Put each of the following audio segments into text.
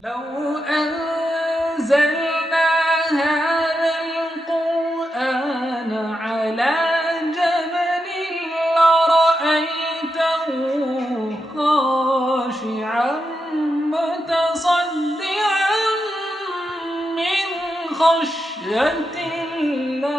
لو أنزلنا هذا القرآن على جبل لرأيته خاشعا متصدعا من خشية الله.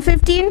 15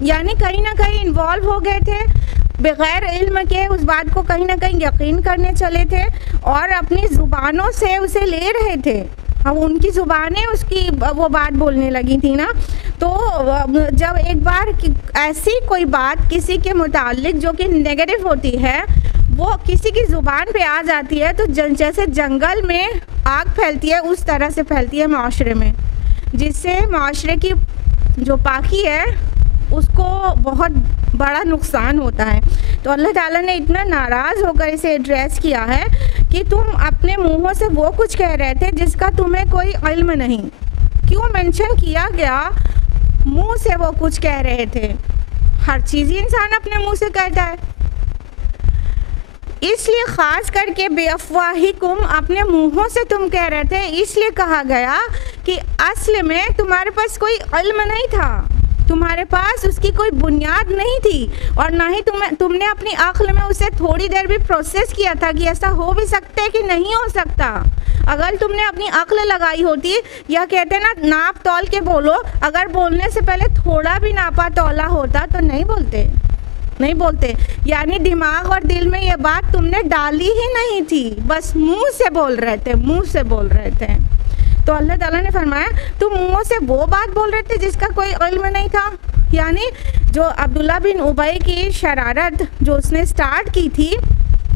یعنی کہیں نہ کہیں انوالو ہو گئے تھے، بغیر علم کے اس بات کو کہیں نہ کہیں یقین کرنے چلے تھے اور اپنی زبانوں سے اسے لے رہے تھے. اب ان کی زبانیں اس کی وہ بات بولنے لگی تھی نا. تو جب ایک بار ایسی کوئی بات کسی کے متعلق جو کہ نیگیٹو ہوتی ہے وہ کسی کی زبان پہ آ جاتی ہے تو جیسے جنگل میں آگ پھیلتی ہے اس طرح سے پھیلتی ہے معاشرے میں، جس سے معاشرے کی جو پاکی ہے اس کو بہت بڑا نقصان ہوتا ہے. تو اللہ تعالیٰ نے اتنا ناراض ہو کر اسے ایڈریس کیا ہے کہ تم اپنے منہوں سے وہ کچھ کہہ رہے تھے جس کا تمہیں کوئی علم نہیں. کیوں مینشن کیا گیا منہ سے وہ کچھ کہہ رہے تھے؟ ہر چیز ہی انسان اپنے منہ سے کہتا ہے، اس لیے خاص کر کے بے افواہکم اپنے منہوں سے تم کہہ رہے تھے. اس لیے کہا گیا کہ اصل میں تمہارے پاس کوئی علم نہیں تھا، تمہارے پاس اس کی کوئی بنیاد نہیں تھی، اور نہ ہی تم نے اپنی عقل میں اسے تھوڑی دیر بھی پروسیس کیا تھا کہ ایسا ہو بھی سکتا ہے کہ نہیں ہو سکتا. اگر تم نے اپنی عقل لگائی ہوتی، یا کہتے نا ناپ تول کے بولو، اگر بولنے سے پہلے تھوڑا بھی ناپا تولا ہوتا تو نہیں بولتے. یعنی دماغ اور دل میں یہ بات تم نے ڈالی ہی نہیں تھی، بس منہ سے بول رہے تھے. تو اللہ تعالیٰ نے فرمایا تم منہ سے وہ بات بول رہے تھے جس کا کوئی علم نہیں تھا. یعنی جو عبداللہ بن ابی کی شرارت جو اس نے سٹارٹ کی تھی،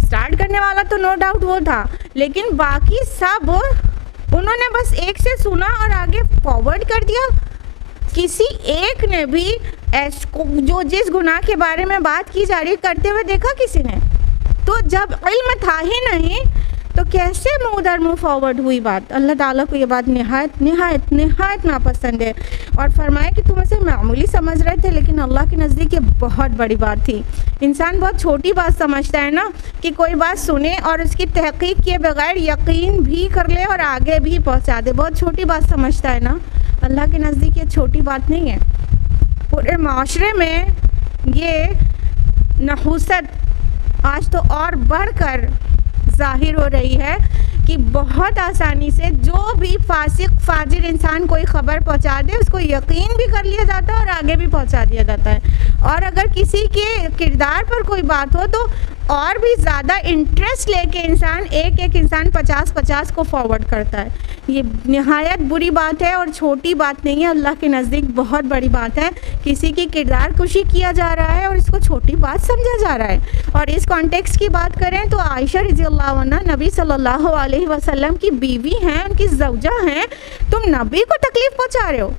سٹارٹ کرنے والا تو نو ڈاؤٹ وہ تھا، لیکن باقی سب انہوں نے بس ایک سے سنا اور آگے فارورڈ کر دیا. کسی ایک نے بھی جو جس گناہ کے بارے میں بات کی جا رہی کرتے ہوئے دیکھا کسی نے؟ تو جب علم تھا ہی نہیں تو کیسے منہ در منہ فارورڈ ہوئی بات؟ اللہ تعالیٰ کو یہ بات نہایت ناپسند ہے، اور فرمایا کہ تم اسے معمولی سمجھ رہے تھے لیکن اللہ کے نزدیک یہ بہت بڑی بات تھی. انسان بہت چھوٹی بات سمجھتا ہے نا، کہ کوئی بات سنے اور اس کی تحقیق کیے بغیر یقین بھی کر لے اور آگے بھی پہنچا دے، بہت چھوٹی بات سمجھتا ہے نا. اللہ کے نزدیک یہ چھوٹی بات نہیں ہے. پورے معاشرے میں یہ نحوست آج تو اور بڑھ کر ظاہر ہو رہی ہے کہ بہت آسانی سے جو بھی فاسق فاجر انسان کوئی خبر پہنچا دے اس کو یقین بھی کر لیا جاتا ہے اور آگے بھی پہنچا دیا جاتا ہے. اور اگر کسی کے کردار پر کوئی بات ہو تو اور بھی زیادہ انٹرسٹ لے کے ایک انسان 50 کو فارورڈ کرتا ہے. یہ نہایت بری بات ہے اور چھوٹی بات نہیں ہے، اللہ کے نزدیک بہت بڑی بات ہے. کسی کی کردار کشی کیا جا رہا ہے اور اس کو چھوٹی بات سمجھا جا رہا ہے. اور اس کانٹیکسٹ کی بات کریں تو عائشہ رضی اللہ عنہ نبی صلی اللہ علیہ وسلم کی بیوی ہیں، ان کی زوجہ ہیں، تم نبی کو تکلیف پہنچا رہے ہو.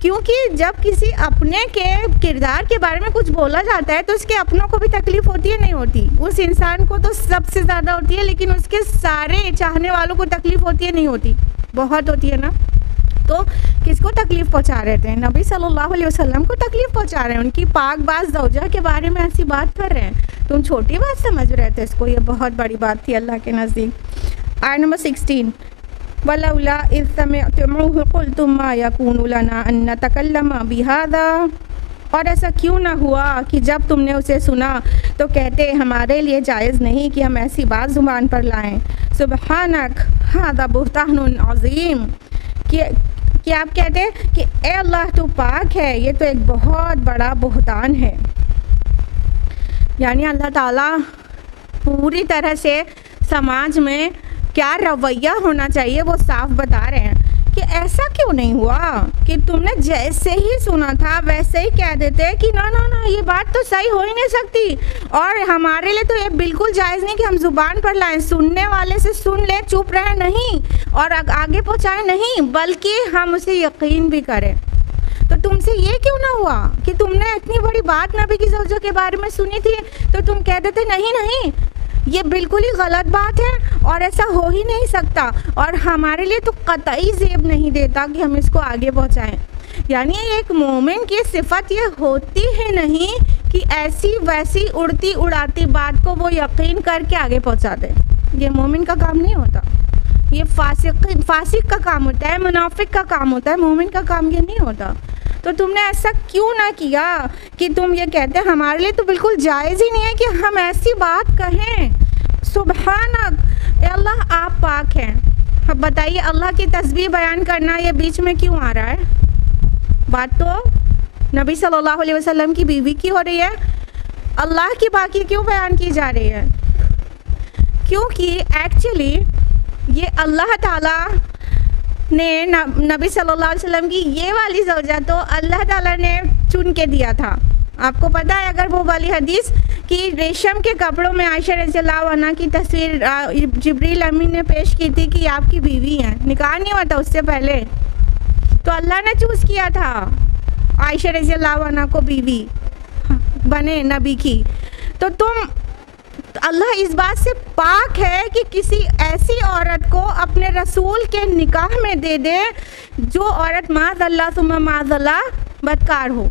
کیونکہ جب کسی اپنے کے کردار کے بارے میں کچھ بولا جاتا ہے تو اس کے اپنوں کو بھی تکلیف ہوتی ہے نہیں ہوتی؟ اس انسان کو تو سب سے زیادہ ہوتی ہے، لیکن اس کے سارے چاہنے والوں کو تکلیف ہوتی ہے نہیں ہوتی؟ بہت ہوتی ہے نا. تو کس کو تکلیف پہنچا رہے تھے؟ نبی صلی اللہ علیہ وسلم کو تکلیف پہنچا رہے ہیں، ان کی پاک باز زوجہ کے بارے میں ایسی بات کر رہے ہیں. تم چھوٹی بات سمجھ رہے تھے اس کو، یہ بہت بڑی بات تھی اللہ کے نزدیک. آیت نمبر 16 وَلَوْلَا إِذْ سَمِعْتُمُوهُ قُلْتُم مَّا يَكُونُ لَنَا أَن نَّتَكَلَّمَ بِهَٰذَا، اور ایسا کیوں نہ ہوا کہ جب تم نے اسے سنا تو کہتے ہمارے لیے جائز نہیں کہ ہم ایسی بات زبان پر لائیں. سبحانک ھذا بہتان عظیم، کہ آپ کہتے کہ اے اللہ تو پاک ہے، یہ تو ایک بہت بڑا بہتان ہے. یعنی اللہ تعالیٰ پوری طرح سے سماج میں کیا رویہ ہونا چاہیے وہ صاف بتا رہے ہیں کہ ایسا کیوں نہیں ہوا کہ تم نے جیسے ہی سنا تھا ویسے ہی کہہ دیتے کہ نہ یہ بات تو صحیح ہو ہی نہیں سکتی، اور ہمارے لیے تو یہ بالکل جائز نہیں کہ ہم زبان پر لائیں. سننے والے سے سن لے، چپ رہے نہیں اور آگے پہنچائیں نہیں، بلکہ ہم اسے یقین بھی کریں. تو تم سے یہ کیوں نہ ہوا کہ تم نے اتنی بڑی بات نبی کی زوجہ کے بارے میں سنی تھی تو تم کہہ دیتے نہیں یہ بالکل ہی غلط بات ہے اور ایسا ہو ہی نہیں سکتا، اور ہمارے لیے تو قطعی زیب نہیں دیتا کہ ہم اس کو آگے پہنچائیں. یعنی ایک مومن کی صفت یہ ہوتی ہے نہیں کہ ایسی ویسی اڑتی اڑاتی بات کو وہ یقین کر کے آگے پہنچا دے. یہ مومن کا کام نہیں ہوتا، یہ فاسق کا کام ہوتا ہے، منافق کا کام ہوتا ہے، مومن کا کام یہ نہیں ہوتا. تو تم نے ایسا کیوں نہ کیا کہ تم یہ کہتے ہمارے لیے تو بالکل جائز ہی نہیں ہے کہ ہم ایسی بات کہیں. سبحانک، اے اللہ آپ پاک ہیں. اب بتائیے اللہ کی تسبیح بیان کرنا یہ بیچ میں کیوں آ رہا ہے؟ بات تو نبی صلی اللہ علیہ وسلم کی بیوی کی ہو رہی ہے؟ اللہ کی باقی کیوں بیان کی جا رہی ہے؟ کیونکہ ایکچولی یہ اللہ تعالیٰ نے نبی صلی اللہ علیہ وسلم کی یہ والی زوجہ تو اللہ تعالیٰ نے چن کے دیا تھا. آپ کو پتہ ہے اگر وہ والی حدیث کہ ریشم کے کپڑوں میں عائشہ رضی اللہ عنہ کی تصویر جبریل امین نے پیش کی تھی کہ آپ کی بیوی ہیں, نکاح نہیں ہوا تھا اس سے پہلے, تو اللہ نے چوز کیا تھا عائشہ رضی اللہ عنہ کو بیوی بنے نبی کی. تو اللہ اس بات سے پاک ہے کہ کسی ایسی عورت کو اپنے رسول کے نکاح میں دے دے جو عورت معاذ اللہ ثم معاذ اللہ بدکار ہو.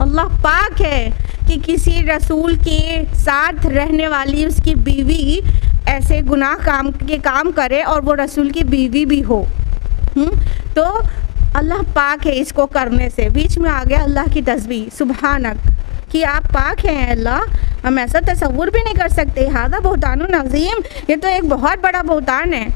اللہ پاک ہے کہ کسی رسول کے ساتھ رہنے والی اس کی بیوی ایسے گناہ کام کرے اور وہ رسول کی بیوی بھی ہو. تو اللہ پاک ہے اس کو کرنے سے. بیچ میں آ گیا اللہ کی تسبیح, سبحانک کہ آپ پاک ہیں اللہ, ہم ایسا تصور بھی نہیں کر سکتے. ہذا بہتان عظیم, یہ تو ایک بہت بڑا بہتان ہے,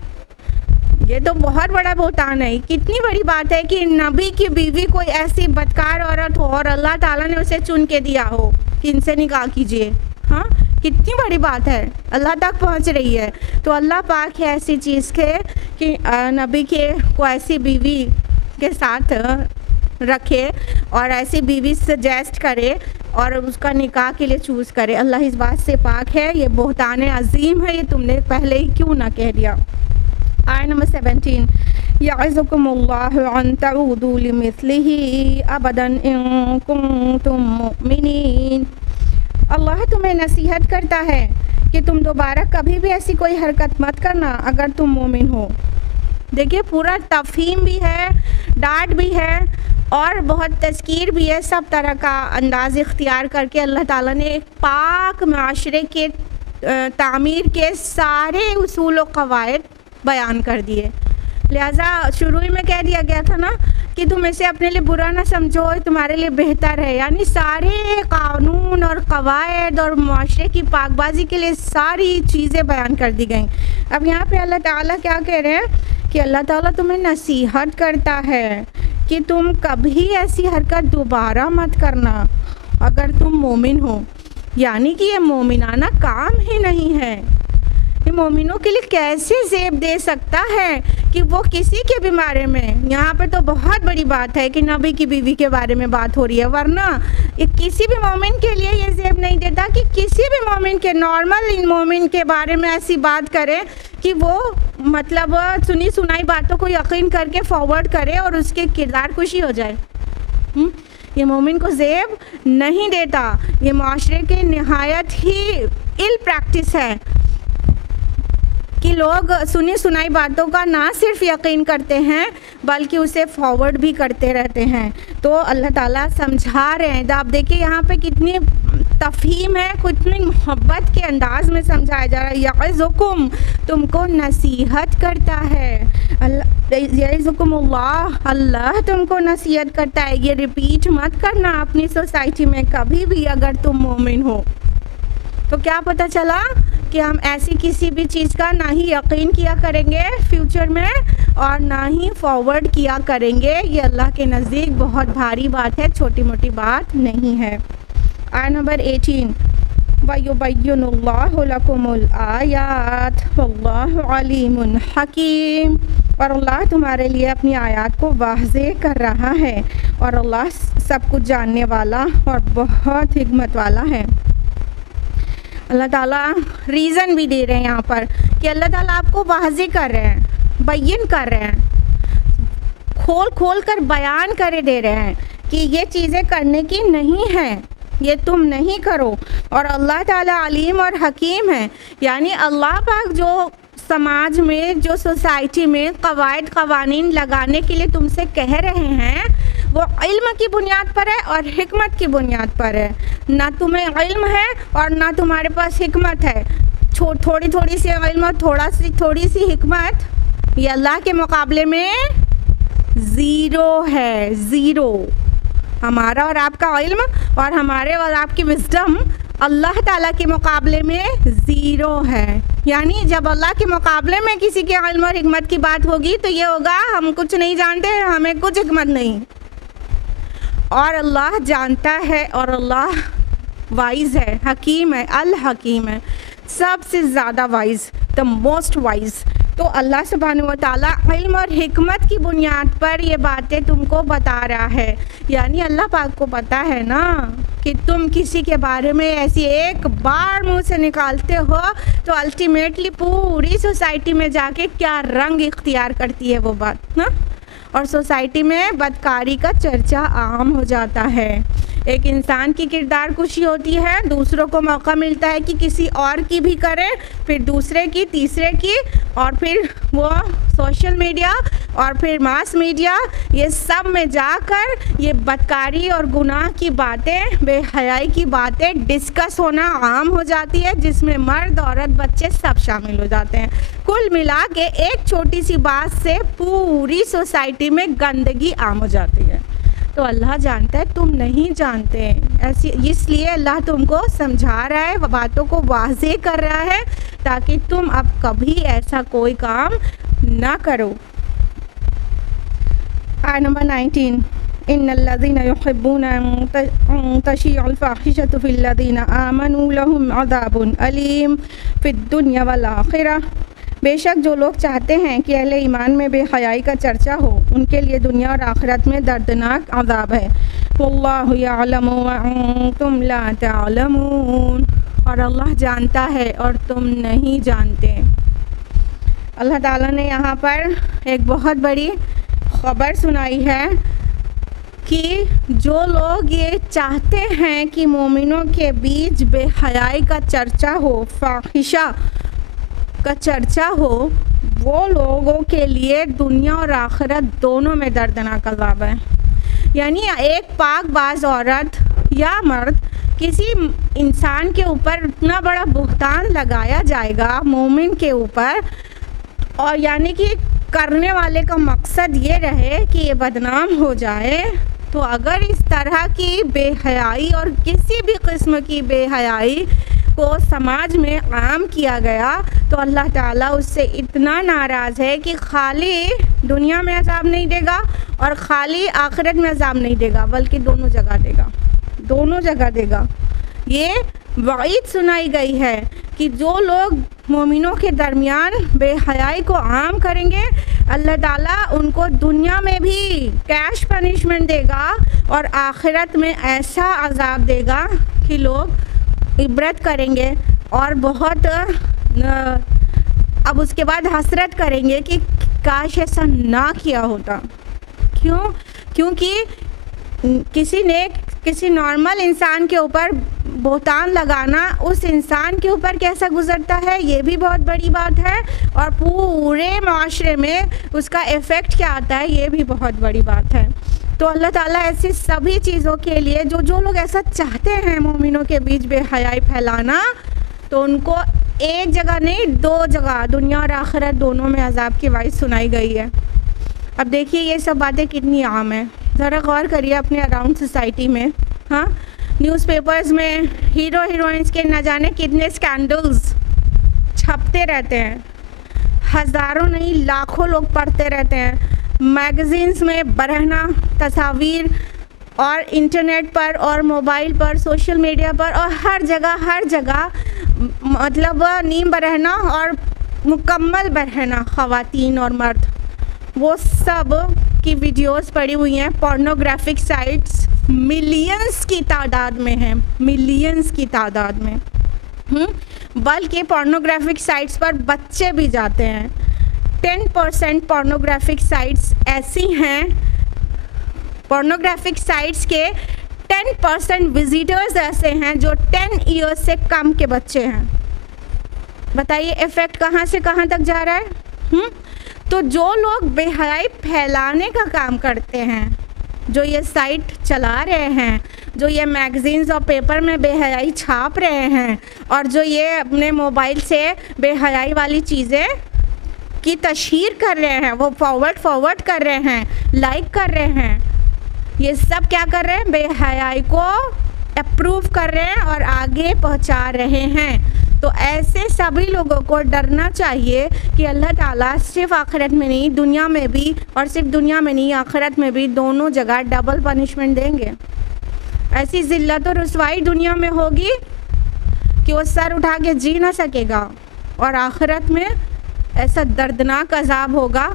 یہ تو بہت بڑا بہتان ہے. کتنی بڑی بات ہے کہ نبی کی بیوی کوئی ایسی بدکار عورت ہو اور اللہ تعالیٰ نے اسے چن کے دیا ہو کہ ان سے نکاح کیجئے. ہاں, کتنی بڑی بات ہے, اللہ تک پہنچ رہی ہے. تو اللہ پاک ہے ایسی چیز کے کہ نبی کے کو ایسی بیوی کے ساتھ رکھے اور ایسی بیوی سجیسٹ کرے اور اس کا نکاح کے لیے چوز کرے. اللہ اس بات سے پاک ہے, یہ بہتان عظیم ہے, یہ تم نے پہلے ہی کیوں نہ کہہ دیا. آیت نمبر 17, یعظکم اللہ ان تعودوا لمثلہ ابدا ان کنتم مؤمنین. اللہ تمہیں نصیحت کرتا ہے کہ تم دوبارہ کبھی بھی ایسی کوئی حرکت مت کرنا اگر تم مومن ہو. دیکھیے پورا تفہیم بھی ہے, ڈانٹ بھی ہے اور بہت تذکیر بھی ہے. سب طرح کا انداز اختیار کر کے اللہ تعالیٰ نے ایک پاک معاشرے کے تعمیر کے سارے اصول و قواعد بیان کر دیے. لہٰذا شروع میں کہہ دیا گیا تھا نا کہ تم اسے اپنے لیے برا نہ سمجھو, تمہارے لیے بہتر ہے. یعنی سارے قانون اور قواعد اور معاشرے کی پاک بازی کے لیے ساری چیزیں بیان کر دی گئیں. اب یہاں پہ اللہ تعالیٰ کیا کہہ رہے ہیں کہ اللہ تعالیٰ تمہیں نصیحت کرتا ہے کہ تم کبھی ایسی حرکت دوبارہ مت کرنا اگر تم مومن ہو. یعنی کہ یہ مومنانہ کام ہی نہیں ہے. یہ مومنوں کے لیے کیسے زیب دے سکتا ہے کہ وہ کسی کے بھی بارے میں, یہاں پہ تو بہت بڑی بات ہے کہ نبی کی بیوی کے بارے میں بات ہو رہی ہے, ورنہ کسی بھی مومن کے لیے یہ زیب نہیں دیتا کہ کسی بھی مومن کے, نارمل مومن کے بارے میں ایسی بات کرے کہ وہ مطلب سنی سنائی باتوں کو یقین کر کے فارورڈ کرے اور اس کے کردار خوشی ہو جائے. یہ مومن کو زیب نہیں دیتا. یہ معاشرے کے نہایت ہی ایل پریکٹس ہے کہ لوگ سنی سنائی باتوں کا نہ صرف یقین کرتے ہیں بلکہ اسے فارورڈ بھی کرتے رہتے ہیں. تو اللہ تعالیٰ سمجھا رہے ہیں. آپ دیکھیں یہاں پہ کتنی تفہیم ہے, کتنی محبت کے انداز میں سمجھایا جا رہا ہے. یعظکم, تم کو نصیحت کرتا ہے. یعظکم اللہ, اللہ تم کو نصیحت کرتا ہے. یہ ریپیٹ مت کرنا اپنی سوسائٹی میں کبھی بھی اگر تم مومن ہو. تو کیا پتہ چلا کہ ہم ایسی کسی بھی چیز کا نہ ہی یقین کیا کریں گے فیوچر میں اور نہ ہی فارورڈ کیا کریں گے. یہ اللہ کے نزدیک بہت بھاری بات ہے, چھوٹی موٹی بات نہیں ہے. آیت نمبر 18, وَيُبَيِّنُ اللَّهُ لَكُمُ الْآيَاتِ وَاللَّهُ عَلِيمٌ حَكِيمٌ. اور اللہ تمہارے لیے اپنی آیات کو واضح کر رہا ہے اور اللہ سب کچھ جاننے والا اور بہت حکمت والا ہے. اللہ تعالیٰ ریزن بھی دے رہے ہیں یہاں پر کہ اللہ تعالیٰ آپ کو واضح کر رہے ہیں, بیان کر رہے ہیں, کھول کر بیان کرے دے رہے ہیں کہ یہ چیزیں کرنے کی نہیں ہیں, یہ تم نہیں کرو. اور اللہ تعالیٰ علیم اور حکیم ہے. یعنی اللہ پاک جو سماج میں, جو سوسائٹی میں قواعد قوانین لگانے کے لیے تم سے کہہ رہے ہیں وہ علم کی بنیاد پر ہے اور حکمت کی بنیاد پر ہے. نہ تمہیں علم ہے اور نہ تمہارے پاس حکمت ہے. تھوڑی سی علم اور تھوڑی سی حکمت یہ اللہ کے مقابلے میں زیرو ہے, زیرو. ہمارا اور آپ کا علم اور ہمارے اور آپ کی وزڈم اللہ تعالیٰ کے مقابلے میں زیرو ہے. یعنی جب اللہ کے مقابلے میں کسی کے علم اور حکمت کی بات ہوگی تو یہ ہوگا ہم کچھ نہیں جانتے, ہمیں کچھ حکمت نہیں. اور اللہ جانتا ہے اور اللہ وائز ہے، حکیم ہے، الحکیم ہے، سب سے زیادہ وائز، دا موسٹ وائز۔ تو اللہ سبحانہ و تعالیٰ علم اور حکمت کی بنیاد پر یہ باتیں تم کو بتا رہا ہے، یعنی اللہ پاک کو پتہ ہے نا کہ تم کسی کے بارے میں ایسی ایک بار منہ سے نکالتے ہو تو الٹیمیٹلی پوری سوسائٹی میں جا کے کیا رنگ اختیار کرتی ہے وہ بات نا، اور سوسائٹی میں بدکاری کا چرچا عام ہو جاتا ہے۔ ایک انسان کی کردار کشی ہوتی ہے، دوسروں کو موقع ملتا ہے کہ کسی اور کی بھی کرے، پھر دوسرے کی، تیسرے کی، اور پھر وہ سوشل میڈیا اور پھر ماس میڈیا، یہ سب میں جا کر یہ بدکاری اور گناہ کی باتیں، بے حیائی کی باتیں ڈسکس ہونا عام ہو جاتی ہے، جس میں مرد، عورت، بچے سب شامل ہو جاتے ہیں۔ کل ملا کے ایک چھوٹی سی بات سے پوری سوسائٹی میں گندگی عام ہو جاتی ہے۔ تو اللہ جانتا ہے، تم نہیں جانتے، ایسی اس لیے اللہ تم کو سمجھا رہا ہے، باتوں کو واضح کر رہا ہے تاکہ تم اب کبھی ایسا کوئی کام نہ کرو۔ آیت نمبر 19، ان الذین یحبون ان تشیع الفاحشۃ فی الذین آمنوا لہم عذاب علیم فی الدنیا والآخرہ، بے شک جو لوگ چاہتے ہیں کہ اہل ایمان میں بے حیائی کا چرچا ہو، ان کے لیے دنیا اور آخرت میں دردناک عذاب ہے۔ واللہ یعلم وانتم لا تعلمون، اور اللہ جانتا ہے اور تم نہیں جانتے۔ اللہ تعالیٰ نے یہاں پر ایک بہت بڑی خبر سنائی ہے کہ جو لوگ یہ چاہتے ہیں کہ مومنوں کے بیچ بے حیائی کا چرچا ہو، فاحشہ کا چرچا ہو، وہ لوگوں کے لیے دنیا اور آخرت دونوں میں دردناک عذاب ہے۔ یعنی ایک پاک باز عورت یا مرد، کسی انسان کے اوپر اتنا بڑا بہتان لگایا جائے گا مومن کے اوپر، اور یعنی کہ کرنے والے کا مقصد یہ رہے کہ یہ بدنام ہو جائے، تو اگر اس طرح کی بے حیائی اور کسی بھی قسم کی بے حیائی کو سماج میں عام کیا گیا تو اللہ تعالیٰ اس سے اتنا ناراض ہے کہ خالی دنیا میں عذاب نہیں دے گا اور خالی آخرت میں عذاب نہیں دے گا، بلکہ دونوں جگہ دے گا، دونوں جگہ دے گا۔ یہ وعید سنائی گئی ہے کہ جو لوگ مومنوں کے درمیان بے حیائی کو عام کریں گے، اللہ تعالیٰ ان کو دنیا میں بھی کیش پنشمنٹ دے گا اور آخرت میں ایسا عذاب دے گا کہ لوگ عبرت کریں گے اور بہت اب اس کے بعد حسرت کریں گے کہ کاش ایسا نہ کیا ہوتا۔ کیونکہ کسی نارمل انسان کے اوپر بہتان لگانا اس انسان کے اوپر کیسا گزرتا ہے یہ بھی بہت بڑی بات ہے، اور پورے معاشرے میں اس کا ایفیکٹ کیا آتا ہے یہ بھی بہت بڑی بات ہے۔ تو اللہ تعالیٰ ایسی سبھی چیزوں کے لیے جو لوگ ایسا چاہتے ہیں مومنوں کے بیچ بے حیائی پھیلانا، تو ان کو ایک جگہ نہیں دو جگہ دنیا اور آخرت دونوں میں عذاب کی وعید سنائی گئی ہے۔ اب دیکھیے یہ سب باتیں کتنی عام ہیں، ذرا غور کریے اپنے اراؤنڈ سوسائٹی میں۔ ہاں، نیوز پیپرز میں ہیرو ہیروئنس کے نہ جانے کتنے اسکینڈلز چھپتے رہتے ہیں، ہزاروں نہیں لاکھوں لوگ پڑھتے رہتے ہیں، میگزینز میں برہنہ تصاویر اور انٹرنیٹ پر اور موبائل پر، سوشل میڈیا پر اور ہر جگہ مطلب نیم برہنہ اور مکمل برہنہ خواتین اور مرد، وہ سب کی ویڈیوز پڑی ہوئی ہیں۔ پورنوگرافک سائٹس ملینز کی تعداد میں ہیں، ملینز کی تعداد میں، بلکہ پورنوگرافک سائٹس پر بچے بھی جاتے ہیں۔ 10% پورنوگرافک سائٹس ایسی ہیں، پورنوگرافک سائٹس کے 10% وزٹرز ایسے ہیں جو 10 ایئرز سے کم کے بچے ہیں۔ بتائیے ایفیکٹ کہاں سے کہاں تک جا رہا ہے۔ تو جو لوگ بے حیائی پھیلانے کا کام کرتے ہیں، جو یہ سائٹ چلا رہے ہیں، جو یہ میگزینز اور پیپر میں بے حیائی چھاپ رہے ہیں، اور جو یہ اپنے موبائل سے بے حیائی والی چیزیں کی تشہیر کر رہے ہیں، وہ فارورڈ کر رہے ہیں، لائک کر رہے ہیں، یہ سب کیا کر رہے ہیں؟ بے حیائی کو اپروو کر رہے ہیں اور آگے پہنچا رہے ہیں۔ تو ایسے سبھی لوگوں کو ڈرنا چاہیے کہ اللہ تعالیٰ صرف آخرت میں نہیں دنیا میں بھی، اور صرف دنیا میں نہیں آخرت میں بھی، دونوں جگہ ڈبل پنشمنٹ دیں گے۔ ایسی ذلت و رسوائی دنیا میں ہوگی کہ وہ سر اٹھا کے جی نہ سکے گا، اور آخرت میں ایسا دردناک عذاب ہوگا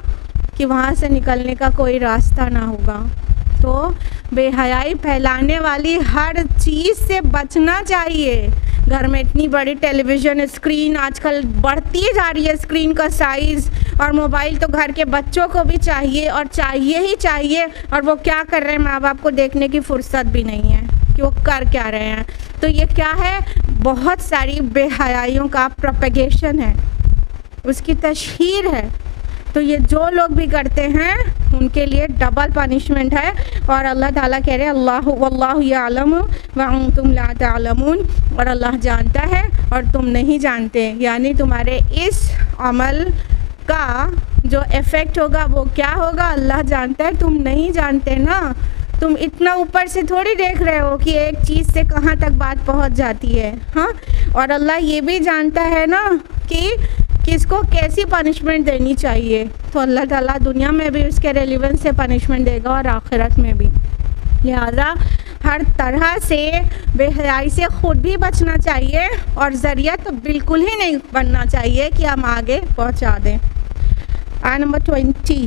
کہ وہاں سے نکلنے کا کوئی راستہ نہ ہوگا۔ تو بے حیائی پھیلانے والی ہر چیز سے بچنا چاہیے۔ گھر میں اتنی بڑی ٹیلی ویژن اسکرین آج کل بڑھتی جا رہی ہے، اسکرین کا سائز، اور موبائل تو گھر کے بچوں کو بھی چاہیے، اور چاہیے ہی چاہیے، اور وہ کیا کر رہے ہیں ماں باپ کو دیکھنے کی فرصت بھی نہیں ہے کہ وہ کر کیا رہے ہیں۔ تو یہ کیا ہے؟ بہت ساری بے حیائیوں کا پروپیگیشن ہے، اس کی تشہیر ہے۔ تو یہ جو لوگ بھی کرتے ہیں ان کے لیے ڈبل پنشمنٹ ہے، اور اللہ تعالیٰ کہہ رہے اللہ واللہ یعلم وانتم لا تعلمون، اور اللہ جانتا ہے اور تم نہیں جانتے، یعنی تمہارے اس عمل کا جو ایفیکٹ ہوگا وہ کیا ہوگا اللہ جانتا ہے، تم نہیں جانتے نا۔ تم اتنا اوپر سے تھوڑی دیکھ رہے ہو کہ ایک چیز سے کہاں تک بات پہنچ جاتی ہے، ہاں۔ اور اللہ یہ بھی جانتا ہے نا کہ کس کو کیسی پنشمنٹ دینی چاہیے، تو اللہ تعالیٰ دنیا میں بھی اس کے ریلیونس سے پنشمنٹ دے گا اور آخرت میں بھی۔ لہذا ہر طرح سے بے حیائی سے خود بھی بچنا چاہیے، اور ذریعہ تو بالکل ہی نہیں بننا چاہیے کہ ہم آگے پہنچا دیں۔ آیت نمبر 20،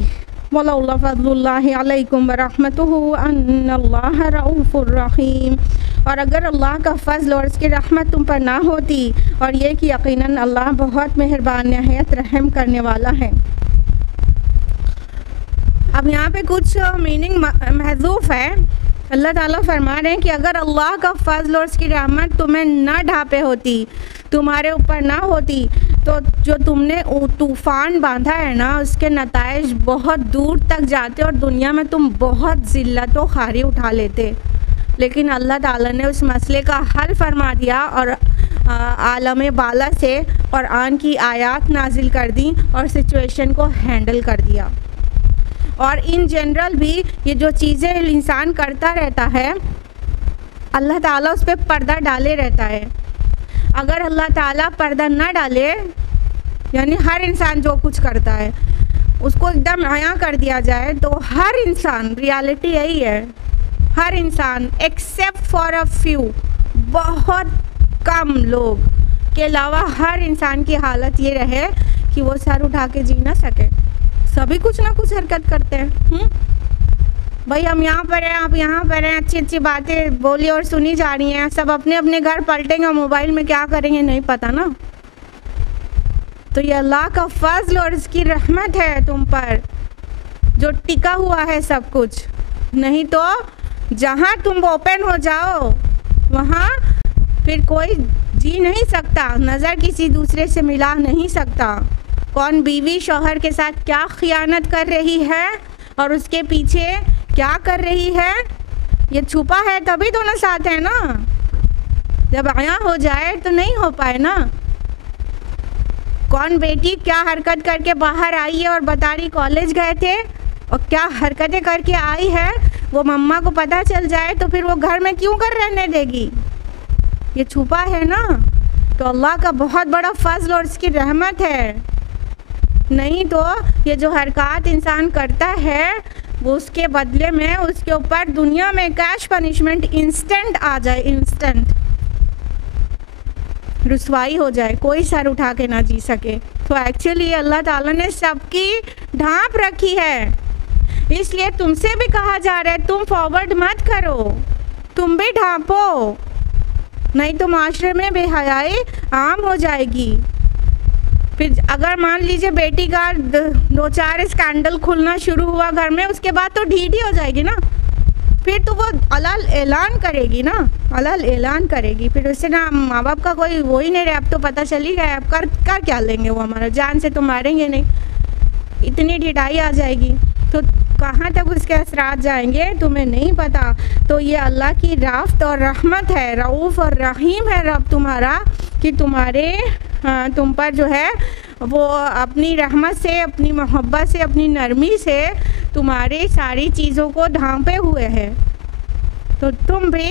وَلَوْلَا فَضْلُ اللَّهِ عَلَيْكُمْ وَرَحْمَتُهُ أَنَّ اللَّهَ رَءُوفٌ رَحِيمٌ، اور اگر اللہ کا فضل اور اس کی رحمت تم پر نہ ہوتی، اور یہ کہ یقیناً اللہ بہت مہربان نہایت رحم کرنے والا ہے۔ اب یہاں پہ کچھ میننگ محذوف ہے۔ اللہ تعالیٰ فرما رہے ہیں کہ اگر اللہ کا فضل اور اس کی رحمت تمہیں نہ ڈھانپے ہوتی، تمہارے اوپر نہ ہوتی، تو جو تم نے طوفان باندھا ہے نا اس کے نتائج بہت دور تک جاتے، اور دنیا میں تم بہت ذلت و خواری اٹھا لیتے۔ لیکن اللہ تعالیٰ نے اس مسئلے کا حل فرما دیا، اور عالم بالا سے قرآن کی آیات نازل کر دیں اور سچویشن کو ہینڈل کر دیا۔ اور ان جنرل بھی یہ جو چیزیں انسان کرتا رہتا ہے اللہ تعالیٰ اس پہ پردہ ڈالے رہتا ہے۔ اگر اللہ تعالیٰ پردہ نہ ڈالے، یعنی ہر انسان جو کچھ کرتا ہے اس کو ایک دم عیاں کر دیا جائے، تو ہر انسان، ریالٹی یہی ہے، ہر انسان ایکسیپٹ فار اے فیو، بہت کم لوگ کے علاوہ ہر انسان کی حالت یہ رہے کہ وہ سر اٹھا کے جی نہ سکے۔ سبھی کچھ نہ کچھ حرکت کرتے ہیں۔ بھائی ہم یہاں پر ہیں، آپ یہاں پر ہیں، اچھی اچھی باتیں بولی اور سنی جا رہی ہیں، سب اپنے اپنے گھر پلٹیں گے، موبائل میں کیا کریں گے نہیں پتہ نا۔ تو یہ اللہ کا فضل اور اس کی رحمت ہے تم پر جو ٹکا ہوا ہے سب کچھ، نہیں تو جہاں تم اوپن ہو جاؤ وہاں پھر کوئی جی نہیں سکتا، نظر کسی دوسرے سے ملا نہیں سکتا۔ کون بیوی شوہر کے ساتھ کیا خیانت کر رہی ہے اور اس کے پیچھے کیا کر رہی ہے، یہ چھپا ہے تبھی دونوں ساتھ ہیں نا، جب عیاں ہو جائے تو نہیں ہو پائے نا۔ کون بیٹی کیا حرکت کر کے باہر آئی ہے اور بتا رہی کالج گئے تھے، اور کیا حرکتیں کر کے آئی ہے، وہ مما کو پتہ چل جائے تو پھر وہ گھر میں کیوں کر رہنے دے گی، یہ چھپا ہے نا۔ تو اللہ کا بہت بڑا فضل اور اس کی رحمت ہے، نہیں تو یہ جو حرکات انسان کرتا ہے وہ اس کے بدلے میں اس کے اوپر دنیا میں کیش پنشمنٹ انسٹنٹ آ جائے، انسٹنٹ رسوائی ہو جائے، کوئی سر اٹھا کے نہ جی سکے۔ تو ایکچولی اللہ تعالیٰ نے سب کی ڈھانپ رکھی ہے، اس لیے تم سے بھی کہا جا رہا ہے تم فارورڈ مت کرو، تم بھی ڈھانپو، نہیں تو معاشرے میں بے حیائی عام ہو جائے گی۔ پھر اگر مان لیجئے بیٹی کا 2-4 اسکینڈل کھلنا شروع ہوا گھر میں، اس کے بعد تو ڈھیٹ ہی ہو جائے گی نا، پھر تو وہ علل اعلان کرے گی نا، علل اعلان کرے گی، پھر اس سے نا ماں باپ کا کوئی وہی نہیں رہے، اب تو پتہ چل ہی گیا، اب کر کیا لیں گے، وہ ہمارا جان سے تو ماریں گے نہیں، اتنی ڈھٹائی آ جائے گی، تو کہاں تک اس کے اثرات جائیں گے تمہیں نہیں پتہ۔ تو یہ اللہ کی رافت اور رحمت ہے، رؤوف اور رحیم ہے رب تمہارا، کہ تم پر جو ہے وہ اپنی رحمت سے، اپنی محبت سے، اپنی نرمی سے تمہاری ساری چیزوں کو ڈھانپے ہوئے ہے۔ تو تم بھی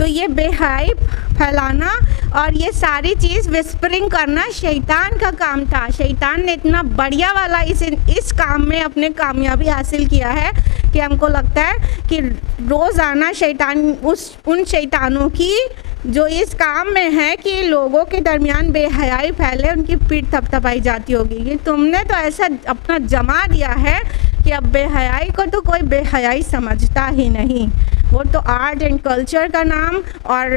تو یہ بے حیائی پھیلانا اور یہ ساری چیز وسپرنگ کرنا شیطان کا کام تھا. شیطان نے اتنا بڑھیا والا اس کام میں اپنے کامیابی حاصل کیا ہے کہ ہم کو لگتا ہے کہ روزانہ شیطان ان شیطانوں کی جو اس کام میں ہے کہ لوگوں کے درمیان بے حیائی پھیلے ان کی پیٹھ تھپ تھپائی جاتی ہوگی کہ تم نے تو ایسا اپنا جما دیا ہے کہ اب بے حیائی کو تو کوئی بے حیائی سمجھتا ہی نہیں. وہ تو آرٹ اینڈ کلچر کا نام اور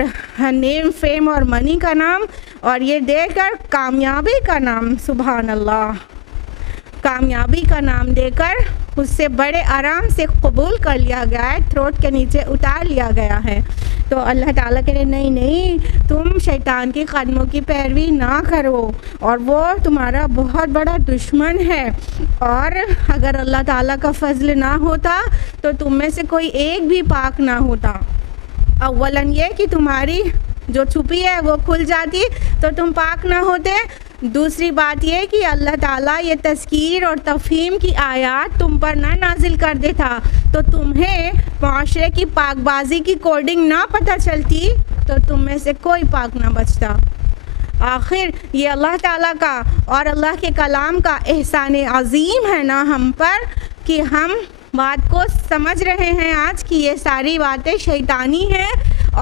نیم فیم اور منی کا نام اور یہ دے کر کامیابی کا نام, سبحان اللہ, کامیابی کا نام دے کر اس سے بڑے آرام سے قبول کر لیا گیا ہے, تھروٹ کے نیچے اتار لیا گیا ہے. تو اللہ تعالیٰ کہہ رہے نہیں تم شیطان کے قدموں کی پیروی نہ کرو اور وہ تمہارا بہت بڑا دشمن ہے. اور اگر اللہ تعالیٰ کا فضل نہ ہوتا تو تم میں سے کوئی ایک بھی پاک نہ ہوتا. اولاً یہ کہ تمہاری جو چھپی ہے وہ کھل جاتی تو تم پاک نہ ہوتے. دوسری بات یہ کہ اللہ تعالیٰ یہ تذکیر اور تفہیم کی آیات تم پر نہ نازل کر دیتا تو تمہیں معاشرے کی پاک بازی کی کوڈنگ نہ پتہ چلتی تو تم میں سے کوئی پاک نہ بچتا. آخر یہ اللہ تعالیٰ کا اور اللہ کے کلام کا احسان عظیم ہے نا ہم پر کہ ہم بات کو سمجھ رہے ہیں آج کہ یہ ساری باتیں شیطانی ہیں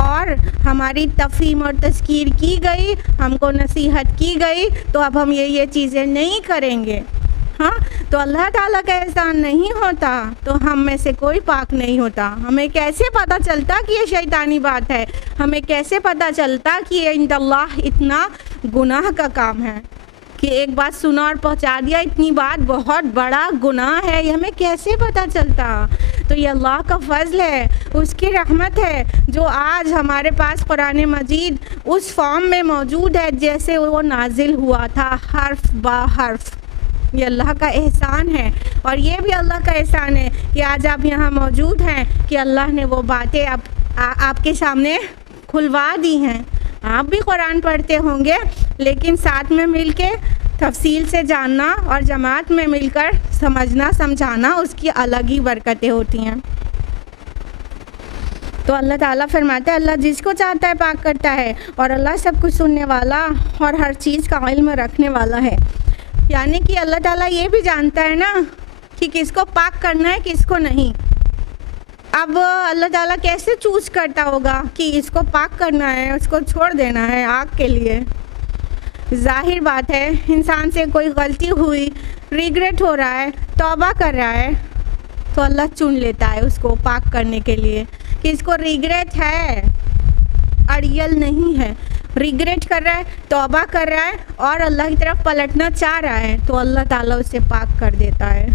اور ہماری تفہیم اور تذکیر کی گئی, ہم کو نصیحت کی گئی تو اب ہم یہ چیزیں نہیں کریں گے. ہاں تو اللہ تعالیٰ کا احسان نہیں ہوتا تو ہم میں سے کوئی پاک نہیں ہوتا. ہمیں کیسے پتہ چلتا کہ یہ شیطانی بات ہے؟ ہمیں کیسے پتہ چلتا کہ یہ عند اللہ اتنا گناہ کا کام ہے کہ ایک بات سنا اور پہنچا دیا, اتنی بات بہت بڑا گناہ ہے, یہ ہمیں کیسے پتہ چلتا؟ تو یہ اللہ کا فضل ہے, اس کی رحمت ہے جو آج ہمارے پاس قرآن مجید اس فارم میں موجود ہے جیسے وہ نازل ہوا تھا حرف با حرف. یہ اللہ کا احسان ہے اور یہ بھی اللہ کا احسان ہے کہ آج آپ یہاں موجود ہیں کہ اللہ نے وہ باتیں آپ کے سامنے کھلوا دی ہیں. آپ بھی قرآن پڑھتے ہوں گے لیکن ساتھ میں مل کے تفصیل سے جاننا اور جماعت میں مل کر سمجھنا سمجھانا اس کی الگ ہی برکتیں ہوتی ہیں. تو اللہ تعالیٰ فرماتا ہے اللہ جس کو چاہتا ہے پاک کرتا ہے اور اللہ سب کچھ سننے والا اور ہر چیز کا علم رکھنے والا ہے. یعنی کہ اللہ تعالیٰ یہ بھی جانتا ہے نا کہ کس کو پاک کرنا ہے کس کو نہیں. اب اللہ تعالیٰ کیسے چوز کرتا ہوگا کہ اس کو پاک کرنا ہے اس کو چھوڑ دینا ہے آگ کے لیے؟ ظاہر بات ہے انسان سے کوئی غلطی ہوئی, ریگریٹ ہو رہا ہے, توبہ کر رہا ہے تو اللہ چن لیتا ہے اس کو پاک کرنے کے لیے کہ اس کو ریگریٹ ہے, اڑیل نہیں ہے, ریگریٹ کر رہا ہے, توبہ کر رہا ہے اور اللہ کی طرف پلٹنا چاہ رہا ہے تو اللہ تعالیٰ اسے پاک کر دیتا ہے.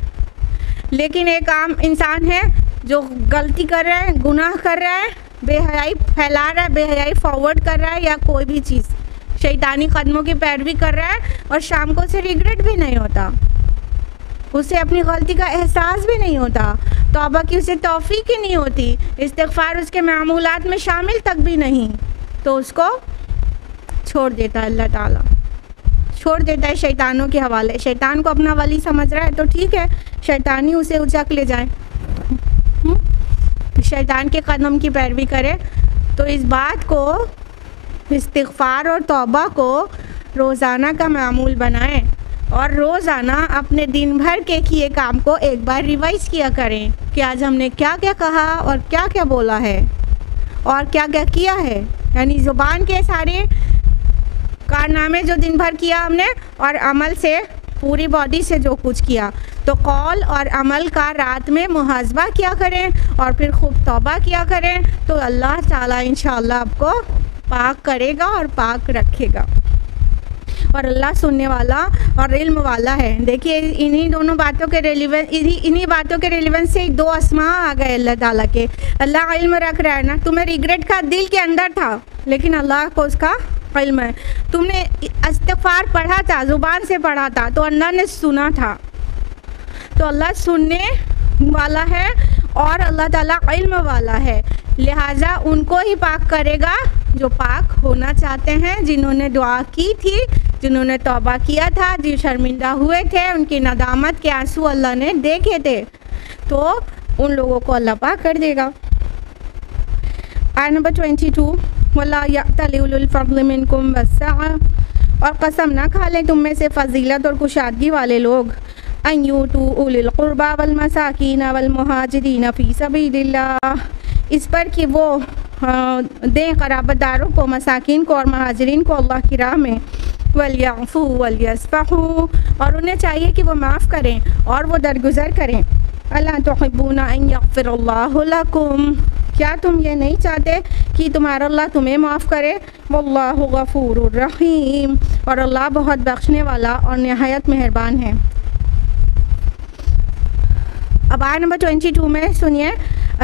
لیکن ایک عام انسان ہے جو غلطی کر رہا ہے, گناہ کر رہا ہے, بے حیائی پھیلا رہا ہے, بے حیائی فارورڈ کر رہا ہے یا کوئی بھی چیز شیطانی قدموں کی پیروی کر رہا ہے اور شام کو اسے ریگریٹ بھی نہیں ہوتا, اسے اپنی غلطی کا احساس بھی نہیں ہوتا, توبہ کی اسے توفیق ہی نہیں ہوتی, استغفار اس کے معمولات میں شامل تک بھی نہیں, تو اس کو چھوڑ دیتا ہے اللہ تعالیٰ, چھوڑ دیتا ہے شیطانوں کے حوالے. شیطان کو اپنا ولی سمجھ رہا ہے تو ٹھیک ہے, شیطانی اسے اچک لے جائیں, شیطان کے قدم کی پیروی کرے. تو اس بات کو استغفار اور توبہ کو روزانہ کا معمول بنائیں اور روزانہ اپنے دن بھر کے کیے کام کو ایک بار ریوائز کیا کریں کہ آج ہم نے کیا کیا کہا اور کیا کیا بولا ہے اور کیا کیا کیا ہے. یعنی زبان کے سارے کارنامے جو دن بھر کیا ہم نے اور عمل سے پوری باڈی سے جو کچھ کیا, تو قول اور عمل کا رات میں محاسبہ کیا کریں اور پھر خوب توبہ کیا کریں تو اللہ تعالیٰ انشاءاللہ آپ کو پاک کرے گا اور پاک رکھے گا. اور اللہ سننے والا اور علم والا ہے. دیکھیے انہی دونوں باتوں کے انہی باتوں کے ریلیونس سے دو اسماء آ گئے اللہ تعالیٰ کے. اللہ علم رکھ رہا ہے نا, تمہیں ریگریٹ کا دل کے اندر تھا لیکن اللہ کو اس کا علم ہے. تم نے استغفار پڑھا تھا, زبان سے پڑھا تھا تو اللہ نے سنا تھا. تو اللہ سننے والا ہے اور اللہ تعالیٰ علم والا ہے, لہٰذا ان کو ہی پاک کرے گا جو پاک ہونا چاہتے ہیں, جنہوں نے دعا کی تھی, جنہوں نے توبہ کیا تھا, جو شرمندہ ہوئے تھے, ان کی ندامت کے آنسو اللہ نے دیکھے تھے, تو ان لوگوں کو اللہ پاک کر دے گا. آیت نمبر 22 وَلَا يَأْتَلِ أُولُو الْفَضْلِ مِنْكُمْ وَالسَّعَةِ اور قسم نہ کھا لیں تم میں سے فضیلت اور کشادگی والے لوگ ان یؤتوا اولی القربى والمساکین والمہاجرین فی سبیل اللہ اس پر کہ وہ دیں قرابت داروں کو مساکین کو اور مہاجرین کو اللہ کی راہ میں وَلْيَعْفُوا وَلْيَصْفَحُوا اور انہیں چاہیے کہ وہ معاف کریں اور وہ درگزر کریں اَلَا تُحِبُّونَ أَن يَغْفِرَ اللَّهُ لَكُمْ کیا تم یہ نہیں چاہتے کہ تمہارا اللہ تمہیں معاف کرے وَاللَّهُ غَفُورٌ رَحِيمٌ اور اللہ بہت بخشنے والا اور نہایت مہربان ہے۔ اب آیت نمبر 22 میں سنیے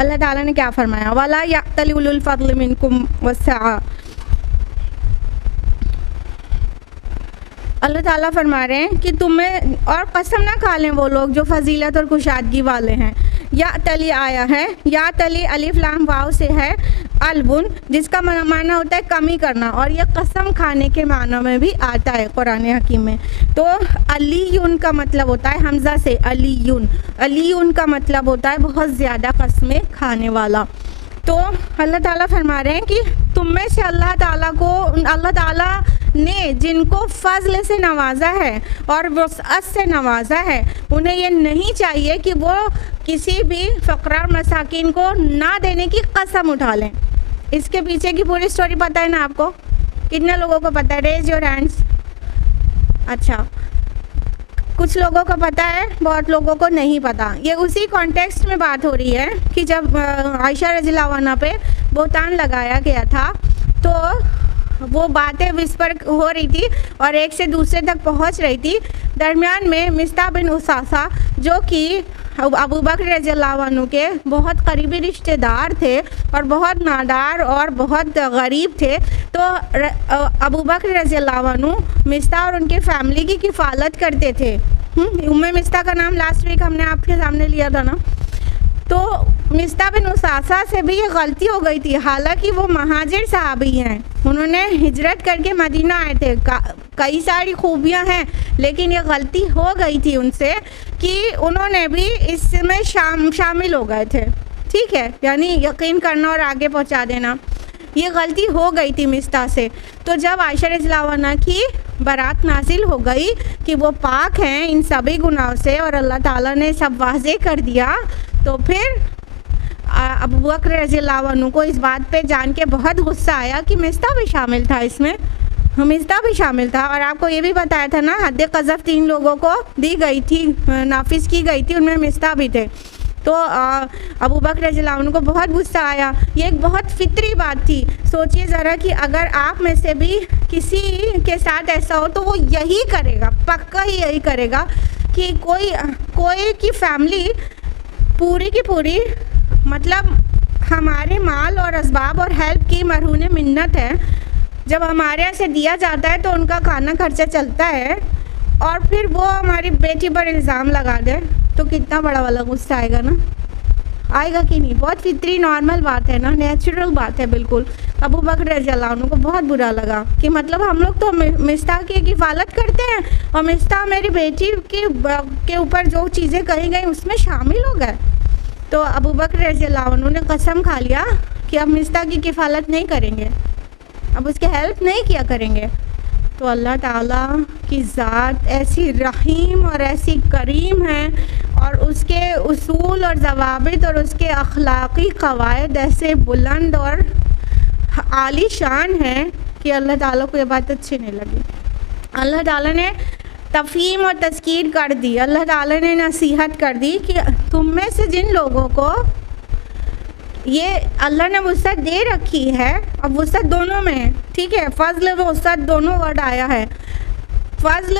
اللہ تعالیٰ نے کیا فرمایا وَلَا يَأْتَلِ أُولُو الْفَضْلِ مِنْكُمْ وَالسَّعَةِ اللہ تعالیٰ فرما رہے ہیں کہ تمہیں اور قسم نہ کھا لیں وہ لوگ جو فضیلت اور کشادگی والے ہیں۔ یا تلی آیا ہے یا تلی الف لام واو سے ہے البن جس کا معنی ہوتا ہے کمی کرنا اور یہ قسم کھانے کے معنی میں بھی آتا ہے قرآن حکیم میں۔ تو علیون کا مطلب ہوتا ہے حمزہ سے علیون کا مطلب ہوتا ہے بہت زیادہ قسمیں کھانے والا۔ تو اللہ تعالیٰ فرما رہے ہیں کہ تم میں سے اللہ تعالیٰ نے جن کو فضل سے نوازا ہے اور وسعت سے نوازا ہے انہیں یہ نہیں چاہیے کہ وہ کسی بھی فقراء اور مساکین کو نہ دینے کی قسم اٹھا لیں۔ اس کے پیچھے کی پوری سٹوری پتہ ہے نا آپ کو؟ کتنے لوگوں کو پتہ ہے؟ Raise your hands. اچھا کچھ لوگوں کو پتہ ہے بہت لوگوں کو نہیں پتہ۔ یہ اسی کانٹیکسٹ میں بات ہو رہی ہے کہ جب عائشہ رضی اللہ عنہ پہ بہتان لگایا گیا تھا تو وہ باتیں وسپر ہو رہی تھی اور ایک سے دوسرے تک پہنچ رہی تھی۔ درمیان میں مصطح بن اساسہ جو کہ ابو بکر رضی اللہ عنہ کے بہت قریبی رشتہ دار تھے اور بہت نادار اور بہت غریب تھے، تو ابو بکر رضی اللہ عنہ مصطح اور ان کے فیملی کی کفالت کرتے تھے۔ مصطح کا نام لاسٹ ویک ہم نے آپ کے سامنے لیا تھا نا۔ تو مصطح بن اساسہ سے بھی یہ غلطی ہو گئی تھی، حالانکہ وہ مہاجر صحابی ہیں، انہوں نے ہجرت کر کے مدینہ آئے تھے، کئی ساری خوبیاں ہیں، لیکن یہ غلطی ہو گئی تھی ان سے کہ انہوں نے بھی اس میں شامل ہو گئے تھے۔ ٹھیک ہے، یعنی یقین کرنا اور آگے پہنچا دینا، یہ غلطی ہو گئی تھی مصطح سے۔ تو جب عائشہ رضی اللہ عنہ کی برات نازل ہو گئی کہ وہ پاک ہیں ان سبھی گناہوں سے اور اللہ تعالیٰ نے سب واضح کر دیا، تو پھر ابو بکر رضی اللہ عنہ کو اس بات پہ جان کے بہت غصہ آیا کہ مصطح بھی شامل تھا، اس میں مصطح بھی شامل تھا۔ اور آپ کو یہ بھی بتایا تھا نا حد قذف 3 لوگوں کو دی گئی تھی، نافذ کی گئی تھی، ان میں مصطح بھی تھے۔ تو ابو بکر رضی اللہ عنہ کو بہت غصہ آیا۔ یہ ایک بہت فطری بات تھی۔ سوچئے ذرا کہ اگر آپ میں سے بھی کسی کے ساتھ ایسا ہو تو وہ یہی کرے گا، پکا ہی یہی کرے گا کہ کوئی کی فیملی پوری کی پوری مطلب ہمارے مال اور اسباب اور ہیلپ کی مرہون منت ہے، جب ہمارے یہاں سے دیا جاتا ہے تو ان کا کھانا خرچہ چلتا ہے اور پھر وہ ہماری بیٹی پر الزام لگا دے تو کتنا بڑا والا غصہ آئے گا نا، آئے گا کہ نہیں؟ بہت فطری نارمل بات ہے نا، نیچرل بات ہے بالکل۔ ابو بکر رضی اللہ عنہ کو بہت برا لگا کہ مطلب ہم لوگ تو مصطح کی کفالت کرتے ہیں اور مصطح میری بیٹی کے اوپر جو چیزیں کہی گئی اس میں شامل ہو گئے۔ تو ابو بکر رضی اللہ عنہ نے قسم کھا لیا کہ اب مصطح کی کفالت نہیں کریں گے، اب اس کے ہیلپ نہیں کیا کریں گے۔ تو اللہ تعالیٰ کی ذات ایسی رحیم اور ایسی کریم ہے اور اس کے اصول اور ضوابط اور اس کے اخلاقی قواعد ایسے بلند اور عالی شان ہیں کہ اللہ تعالیٰ کو یہ بات اچھی نہیں لگی۔ اللہ تعالیٰ نے تفہیم اور تذکیر کر دی، اللہ تعالیٰ نے نصیحت کر دی کہ تم میں سے جن لوگوں کو یہ اللہ نے وسعت دے رکھی ہے، اب وسعت دونوں میں ہے، ٹھیک ہے، فضل و وسعت دونوں ورڈ آیا ہے۔ فضل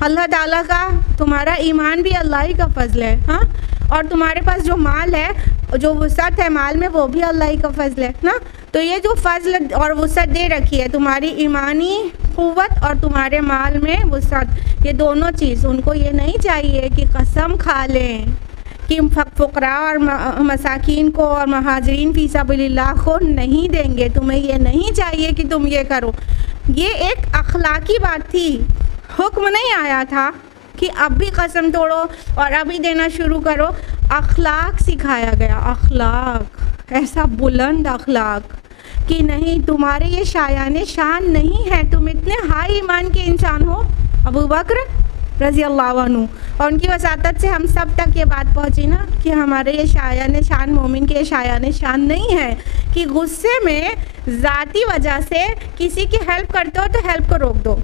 اللہ تعالیٰ کا، تمہارا ایمان بھی اللہ ہی کا فضل ہے، ہاں، اور تمہارے پاس جو مال ہے، جو وسعت ہے مال میں، وہ بھی اللہ ہی کا فضل ہے نا۔ تو یہ جو فضل اور وسعت دے رکھی ہے، تمہاری ایمانی قوت اور تمہارے مال میں وسعت، یہ دونوں چیز ان کو یہ نہیں چاہیے کہ قسم کھا لیں کہ فقراء اور مساکین کو اور مہاجرین فی سبیل اللہ کو نہیں دیں گے، تمہیں یہ نہیں چاہیے کہ تم یہ کرو۔ یہ ایک اخلاقی بات تھی، حکم نہیں آیا تھا کہ اب بھی قسم توڑو اور ابھی دینا شروع کرو، اخلاق سکھایا گیا، اخلاق، ایسا بلند اخلاق کہ نہیں تمہارے یہ شایان شان نہیں ہے، تم اتنے ہائی ایمان کے انسان ہو؟ ابو بکر رضی اللہ عنہ، اور ان کی وساطت سے ہم سب تک یہ بات پہنچی نا کہ ہمارے یہ شایان شان مومن کے شایان شان نہیں ہے کہ غصے میں ذاتی وجہ سے کسی کی ہیلپ کرتے ہو تو ہیلپ کو روک دو۔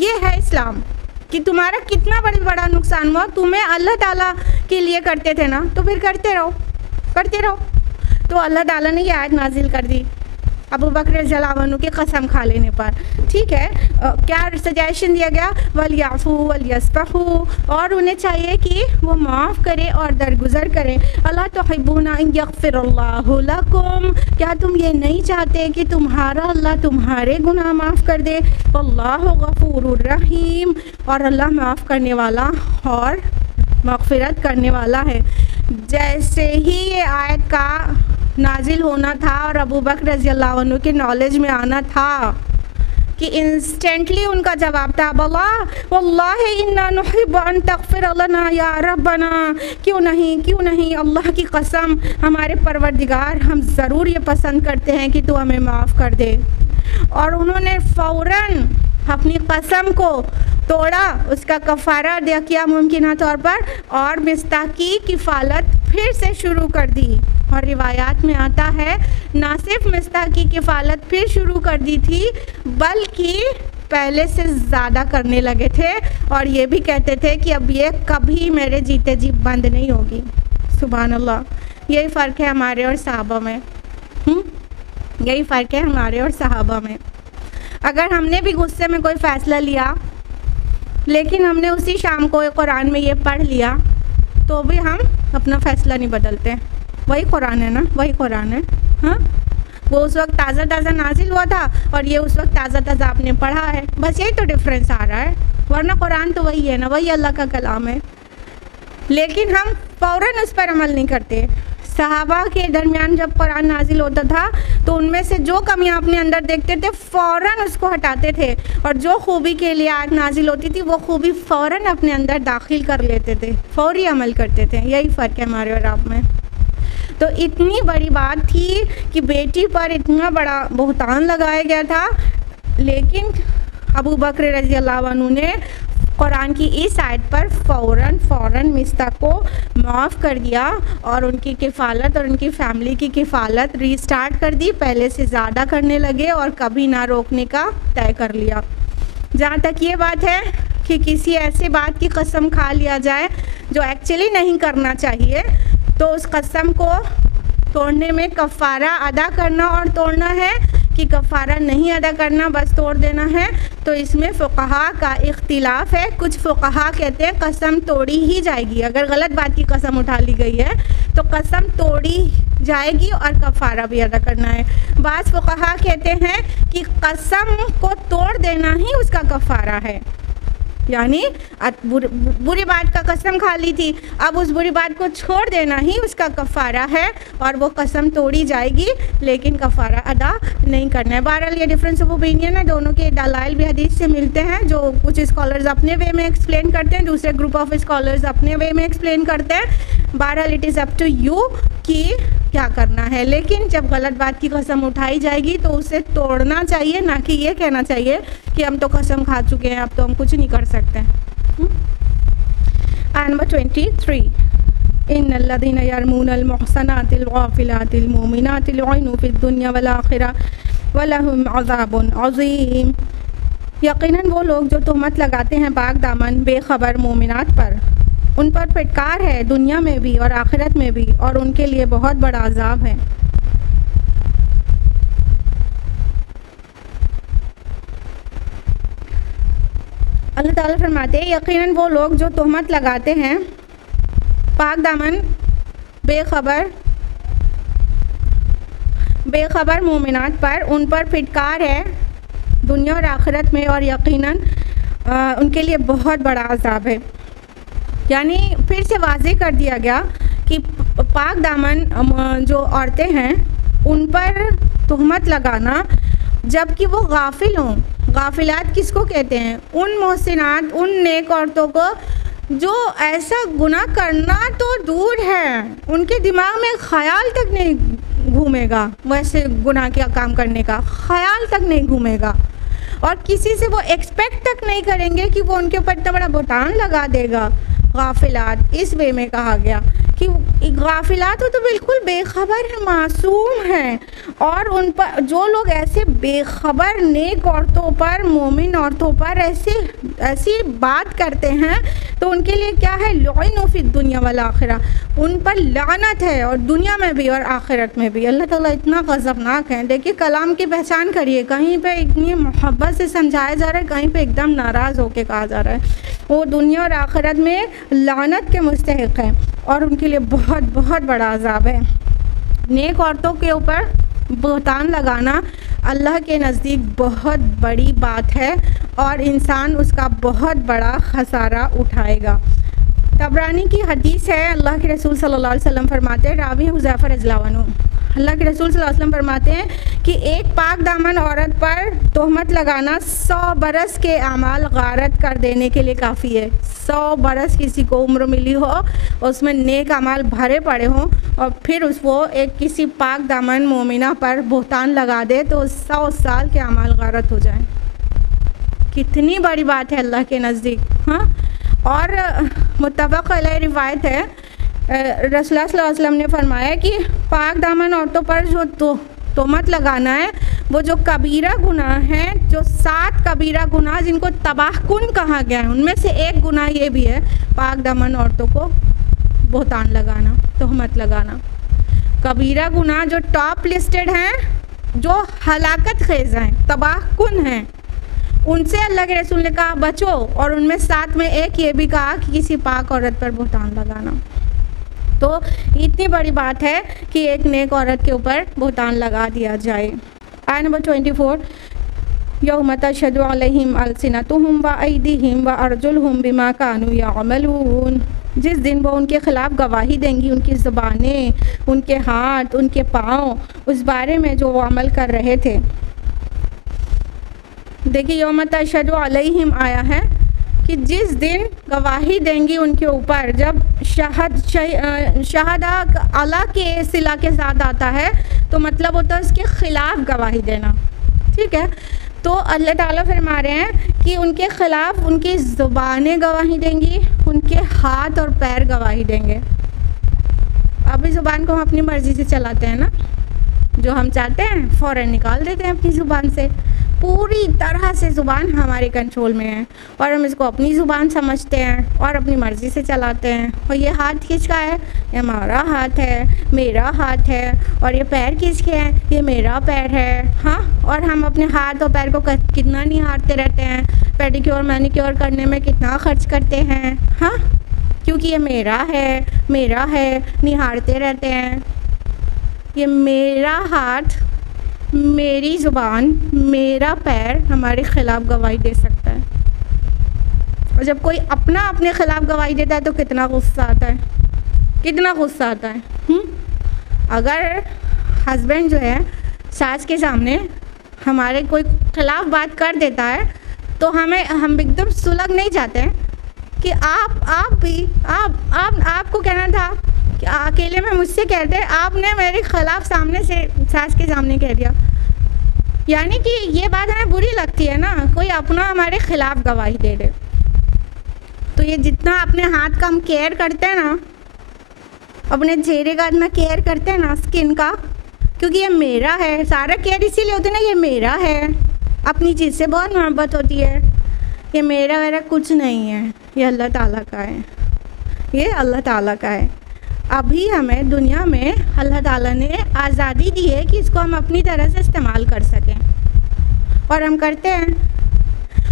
یہ ہے اسلام کہ تمہارا کتنا بڑا نقصان ہوا، تمہیں اللہ تعالیٰ کے لیے کرتے تھے نا تو پھر کرتے رہو۔ تو اللہ تعالیٰ نے یہ آیت نازل کر دی ابو بکر رضی اللہ عنہ کی قسم کھا لینے پر۔ ٹھیک ہے، کیا سجیشن دیا گیا؟ وَلْيَعْفُوا وَلْيَصْفَحُوا، اور انہیں چاہیے کہ وہ معاف کرے اور درگزر کریں۔ أَلَا تُحِبُّونَ أَن يَغْفِرَ اللَّهُ لَكُمْ، کیا تم یہ نہیں چاہتے کہ تمہارا اللہ تمہارے گناہ معاف کر دے؟ وَاللَّهُ غَفُورٌ رَحِيمٌ، اور اللہ معاف کرنے والا اور مغفرت کرنے والا ہے۔ جیسے ہی یہ آیت کا نازل ہونا تھا اور ابو بکر رضی اللہ عنہ کے نالج میں آنا تھا کہ انسٹنٹلی ان کا جواب تھا واللہ انا نحب ان تغفر لنا یا ربنا، کیوں نہیں اللہ کی قسم ہمارے پروردگار، ہم ضرور یہ پسند کرتے ہیں کہ تو ہمیں معاف کر دے۔ اور انہوں نے فوراً اپنی قسم کو توڑا، اس کا کفارہ ادا کیا ممکنہ طور پر، اور مصطاح کی کفالت پھر سے شروع کر دی۔ اور روایات میں آتا ہے نہ صرف مصطاح کی کفالت پھر شروع کر دی تھی بلکہ پہلے سے زیادہ کرنے لگے تھے، اور یہ بھی کہتے تھے کہ اب یہ کبھی میرے جیتے جی بند نہیں ہوگی۔ سبحان اللہ، یہی فرق ہے ہمارے اور صحابہ میں، یہی فرق ہے ہمارے اور صحابہ میں۔ اگر ہم نے بھی غصے میں کوئی فیصلہ لیا لیکن ہم نے اسی شام کو قرآن میں یہ پڑھ لیا تو بھی ہم اپنا فیصلہ نہیں بدلتے۔ وہی قرآن ہے نا، وہی قرآن ہے، ہاں، وہ اس وقت تازہ نازل ہوا تھا اور یہ اس وقت تازہ آپ نے پڑھا ہے، بس یہی تو ڈفرینس آ رہا ہے، ورنہ قرآن تو وہی ہے نا، وہی اللہ کا کلام ہے، لیکن ہم فوراً اس پر عمل نہیں کرتے۔ صحابہ کے درمیان جب قرآن نازل ہوتا تھا تو ان میں سے جو کمیاں اپنے اندر دیکھتے تھے فوراً اس کو ہٹاتے تھے، اور جو خوبی کے لیے آیت نازل ہوتی تھی وہ خوبی فوراً اپنے اندر داخل کر لیتے تھے، فوری عمل کرتے تھے۔ یہی فرق ہے ہمارے اور آپ میں۔ تو اتنی بڑی بات تھی کہ بیٹی پر اتنا بڑا بہتان لگایا گیا تھا، لیکن ابو بکر رضی اللہ عنہ نے قرآن کی اس آیت پر فوراً مصطاح کو معاف کر دیا اور ان کی کفالت اور ان کی فیملی کی کفالت ری سٹارٹ کر دی، پہلے سے زیادہ کرنے لگے اور کبھی نہ روکنے کا طے کر لیا۔ جہاں تک یہ بات ہے کہ کسی ایسے بات کی قسم کھا لیا جائے جو ایکچولی نہیں کرنا چاہیے، تو اس قسم کو توڑنے میں کفارہ ادا کرنا اور توڑنا ہے کہ کفارہ نہیں ادا کرنا، بس توڑ دینا ہے، تو اس میں فقہا کا اختلاف ہے۔ کچھ فقہا کہتے ہیں قسم توڑی ہی جائے گی، اگر غلط بات کی قسم اٹھا لی گئی ہے تو قسم توڑی جائے گی اور کفارہ بھی ادا کرنا ہے۔ بعض فقہا کہتے ہیں کہ قسم کو توڑ دینا ہی اس کا کفارہ ہے، یعنی بری بات کا قسم کھا لی تھی، اب اس بری بات کو چھوڑ دینا ہی اس کا کفارہ ہے، اور وہ قسم توڑی جائے گی لیکن کفارہ ادا نہیں کرنا ہے۔ بہرحال یہ ڈفرینس آف اوپینین ہے، دونوں کے دلائل بھی حدیث سے ملتے ہیں، جو کچھ اسکالرز اپنے وے میں ایکسپلین کرتے ہیں، دوسرے گروپ آف اسکالرز اپنے وے میں ایکسپلین کرتے ہیں۔ بہرحال it is up to you کہ کیا کرنا ہے، لیکن جب غلط بات کی قسم اٹھائی جائے گی تو اسے توڑنا چاہیے، نہ کہ یہ کہنا چاہیے کہ ہم تو قسم کھا چکے ہیں اب تو ہم کچھ نہیں کر سکتے۔ آیت نمبر 23، ان الذين يرمون المحصنات الغافلات المؤمنات لعنوا في الدنيا والآخرة ولهم عذاب عظيم، یقیناً وہ لوگ جو تہمت لگاتے ہیں پاک دامن بے خبر مومنات پر، ان پر پھٹکار ہے دنیا میں بھی اور آخرت میں بھی، اور ان کے لیے بہت بڑا عذاب ہے۔ اللہ تعالیٰ فرماتے ہیں یقیناً وہ لوگ جو تہمت لگاتے ہیں پاک دامن بے خبر مومنات پر، ان پر پھٹکار ہے دنیا اور آخرت میں، اور یقیناً ان کے لیے بہت بڑا عذاب ہے۔ یعنی پھر سے واضح کر دیا گیا کہ پاک دامن جو عورتیں ہیں ان پر تہمت لگانا جبکہ وہ غافل ہوں، غافلات کس کو کہتے ہیں؟ ان محسنات، ان نیک عورتوں کو جو ایسا گناہ کرنا تو دور ہے، ان کے دماغ میں خیال تک نہیں گھومے گا ویسے گناہ کا کام کرنے کا، خیال تک نہیں گھومے گا، اور کسی سے وہ ایکسپیکٹ تک نہیں کریں گے کہ وہ ان کے اوپر اتنا بڑا بہتان لگا دے گا۔ غافلات اس وے میں کہا گیا کہ غافلات وہ تو بالکل بے خبر ہیں، معصوم ہیں، اور ان پر جو لوگ ایسے بے خبر نیک عورتوں پر، مومن عورتوں پر ایسی بات کرتے ہیں تو ان کے لیے کیا ہے؟ لعنوا فی الدنیا والآخرہ، ان پر لعنت ہے، اور دنیا میں بھی اور آخرت میں بھی۔ اللہ تعالیٰ اتنا غضبناک ہے۔ دیکھیے کلام کی پہچان کریے، کہیں پہ اتنی محبت سے سمجھایا جا رہا ہے، کہیں پہ ایک دم ناراض ہو کے کہا جا رہا ہے۔ وہ دنیا اور آخرت میں لعنت کے مستحق ہیں اور ان کے لیے بہت بہت بڑا عذاب ہے۔ نیک عورتوں کے اوپر بہتان لگانا اللہ کے نزدیک بہت بڑی بات ہے اور انسان اس کا بہت بڑا خسارہ اٹھائے گا۔ طبرانی کی حدیث ہے، اللہ کے رسول صلی اللہ علیہ وسلم فرماتے ہیں، راوی حذیفہ رضی اللہ عنہ، اللہ کے رسول صلی اللہ علیہ وسلم فرماتے ہیں کہ ایک پاک دامن عورت پر تہمت لگانا 100 برس کے اعمال غارت کر دینے کے لیے کافی ہے۔ 100 برس کسی کو عمر ملی ہو، اس میں نیک اعمال بھرے پڑے ہوں، اور پھر وہ ایک کسی پاک دامن مومنہ پر بہتان لگا دے تو 100 سال کے اعمال غارت ہو جائیں۔ کتنی بڑی بات ہے اللہ کے نزدیک، ہاں۔ اور متفق علیہ روایت ہے، رسول اللہ صلی اللہ علیہ وسلم نے فرمایا کہ پاک دامن عورتوں پر جو تہمت لگانا ہے وہ جو کبیرہ گناہ ہیں، جو 7 کبیرہ گناہ جن کو تباہ کن کہا گیا ہے، ان میں سے ایک گناہ یہ بھی ہے پاک دامن عورتوں کو بہتان لگانا، تہمت لگانا۔ کبیرہ گناہ جو ٹاپ لسٹڈ ہیں، جو ہلاکت خیز ہیں، تباہ کن ہیں، ان سے اللہ کے رسول نے کہا بچو، اور ان میں 7 میں ایک یہ بھی کہا کہ کسی پاک عورت پر بہتان لگانا۔ تو اتنی بڑی بات ہے کہ ایک نیک عورت کے اوپر بہتان لگا دیا جائے۔ آیت نمبر 24، یوم تشہد علیہم السنتہم وایدیہم وارجلہم بما کانوا یعملون، جس دن وہ ان کے خلاف گواہی دیں گی، ان کی زبانیں، ان کے ہاتھ، ان کے پاؤں، اس بارے میں جو وہ عمل کر رہے تھے۔ دیکھیے یوم تشہد علیہم آیا ہے کہ جس دن گواہی دیں گی ان کے اوپر، جب شہداء اللہ کے صلہ کے ساتھ آتا ہے تو مطلب ہوتا ہے اس کے خلاف گواہی دینا، ٹھیک ہے؟ تو اللہ تعالیٰ فرما رہے ہیں کہ ان کے خلاف ان کی زبانیں گواہی دیں گی، ان کے ہاتھ اور پیر گواہی دیں گے۔ ابھی زبان کو ہم اپنی مرضی سے چلاتے ہیں نا، جو ہم چاہتے ہیں فوراً نکال دیتے ہیں اپنی زبان سے، پوری طرح سے زبان ہمارے کنٹرول میں ہے اور ہم اس کو اپنی زبان سمجھتے ہیں اور اپنی مرضی سے چلاتے ہیں۔ اور یہ ہاتھ کس کا ہے؟ یہ ہمارا ہاتھ ہے، میرا ہاتھ ہے، اور یہ پیر کس کے ہیں؟ یہ میرا پیر ہے، ہاں۔ اور ہم اپنے ہاتھ اور پیر کو کتنا نہارتے رہتے ہیں، پیڈیکیور مینیکیور کرنے میں کتنا خرچ کرتے ہیں، ہاں، کیونکہ یہ میرا ہے، نہارتے رہتے ہیں۔ یہ میرا ہاتھ، میری زبان، میرا پیر ہمارے خلاف گواہی دے سکتا ہے، اور جب کوئی اپنے خلاف گواہی دیتا ہے تو کتنا غصہ آتا ہے، کتنا غصہ آتا ہے۔ اگر ہسبینڈ جو ہے ساس کے سامنے ہمارے کوئی خلاف بات کر دیتا ہے تو ہم ایک دم سلگ نہیں جاتے ہیں کہ آپ کو کہنا تھا کہ اکیلے میں مجھ سے کہتے، آپ نے میرے خلاف سامنے سے ساس کے سامنے کہہ دیا، یعنی کہ یہ بات ہمیں بری لگتی ہے نا، کوئی اپنا ہمارے خلاف گواہی دے دے۔ تو یہ جتنا اپنے ہاتھ کا ہم کیئر کرتے ہیں نا، اپنے چہرے کا اتنا کیئر کرتے ہیں نا، اسکن کا، کیونکہ یہ میرا ہے، سارا کیئر اسی لیے ہوتا ہے نا، یہ میرا ہے، اپنی چیز سے بہت محبت ہوتی ہے، یہ میرا کچھ نہیں ہے، یہ اللہ تعالیٰ کا ہے، یہ اللہ تعالیٰ کا ہے۔ ابھی ہمیں دنیا میں اللہ تعالیٰ نے آزادی دی ہے کہ اس کو ہم اپنی طرح سے استعمال کر سکیں، اور ہم کرتے ہیں،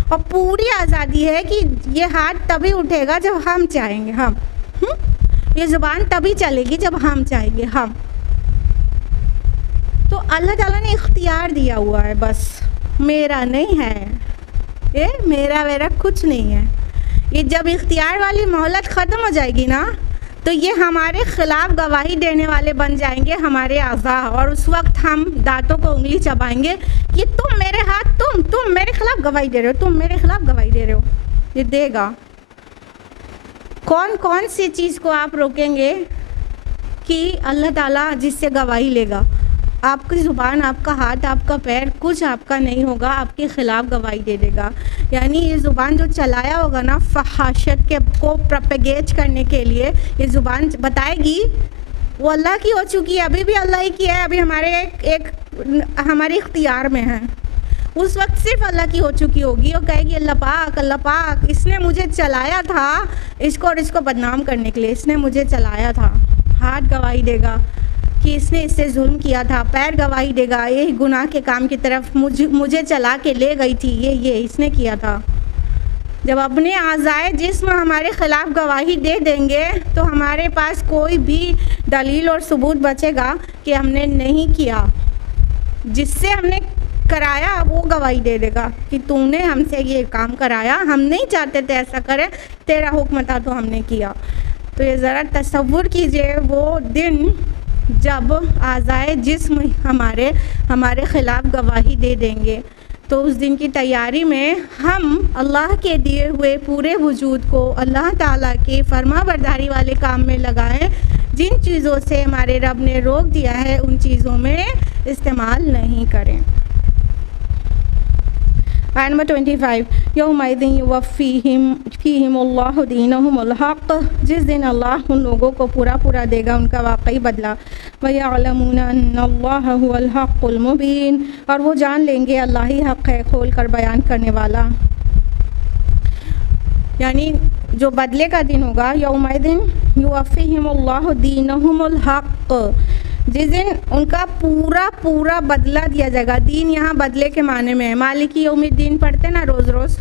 اور پوری آزادی ہے کہ یہ ہاتھ تبھی اٹھے گا جب ہم چاہیں گے، یہ زبان تبھی چلے گی جب ہم چاہیں گے، ہم۔ تو اللہ تعالیٰ نے اختیار دیا ہوا ہے، بس میرا نہیں ہے، یہ میرا کچھ نہیں ہے۔ یہ جب اختیار والی مہلت ختم ہو جائے گی نا، تو یہ ہمارے خلاف گواہی دینے والے بن جائیں گے ہمارے اعضاء، اور اس وقت ہم دانتوں کو انگلی چبائیں گے کہ تم میرے ہاتھ، تم میرے خلاف گواہی دے رہے ہو، تم میرے خلاف گواہی دے رہے ہو۔ یہ دے گا کون سی چیز کو آپ روکیں گے کہ اللہ تعالیٰ جس سے گواہی لے گا؟ آپ کی زبان، آپ کا ہاتھ، آپ کا پیر کچھ آپ کا نہیں ہوگا، آپ کے خلاف گواہی دے دے گا. یعنی یہ زبان جو چلایا ہوگا نا فحاشت کے کو پروپیگیٹ کرنے کے لیے، یہ زبان بتائے گی وہ اللہ کی ہو چکی ہے، ابھی بھی اللہ ہی کی ہے، ابھی ہمارے اختیار میں ہے. اس وقت صرف اللہ کی ہو چکی ہوگی. وہ کہے گی اللہ پاک اس نے مجھے چلایا تھا اس کو اور اس کو بدنام کرنے کے لیے، اس نے مجھے چلایا تھا. ہاتھ گواہی دے گا کہ اس نے اس سے ظلم کیا تھا. پیر گواہی دے گا یہ گناہ کے کام کی طرف مجھے چلا کے لے گئی تھی، یہ اس نے کیا تھا. جب اپنے اعضائے جسم ہمارے خلاف گواہی دے دیں گے تو ہمارے پاس کوئی بھی دلیل اور ثبوت بچے گا کہ ہم نے نہیں کیا. جس سے ہم نے کرایا وہ گواہی دے دے گا کہ تو نے ہم سے یہ کام کرایا، ہم نہیں چاہتے تھے ایسا کرے، تیرا حکم تھا تو ہم نے کیا. تو یہ ذرا تصور کیجئے وہ دن جب اعضائے جسم ہمارے خلاف گواہی دے دیں گے. تو اس دن کی تیاری میں ہم اللہ کے دیے ہوئے پورے وجود کو اللہ تعالیٰ کے فرما برداری والے کام میں لگائیں. جن چیزوں سے ہمارے رب نے روک دیا ہے ان چیزوں میں استعمال نہیں کریں. آیت نمبر 25 یومئذ یوفیہم اللہ دینہم الحق، جس دن اللہ ان لوگوں کو پورا دے گا ان کا واقعی بدلہ. وَيَعْلَمُونَ أَنَّ اللَّهَ هُوَ الْحَقُّ الْمُبِينُ، اور وہ جان لیں گے اللہ ہی حق ہے کھول کر بیان کرنے والا. یعنی جو بدلے کا دن ہوگا، یومئذ یوفیہم اللہ دینہم الحق، جس دن ان کا پورا بدلہ دیا جائے گا. دین یہاں بدلے کے معنی میں ہے. مالک یوم الدین پڑھتے نا روز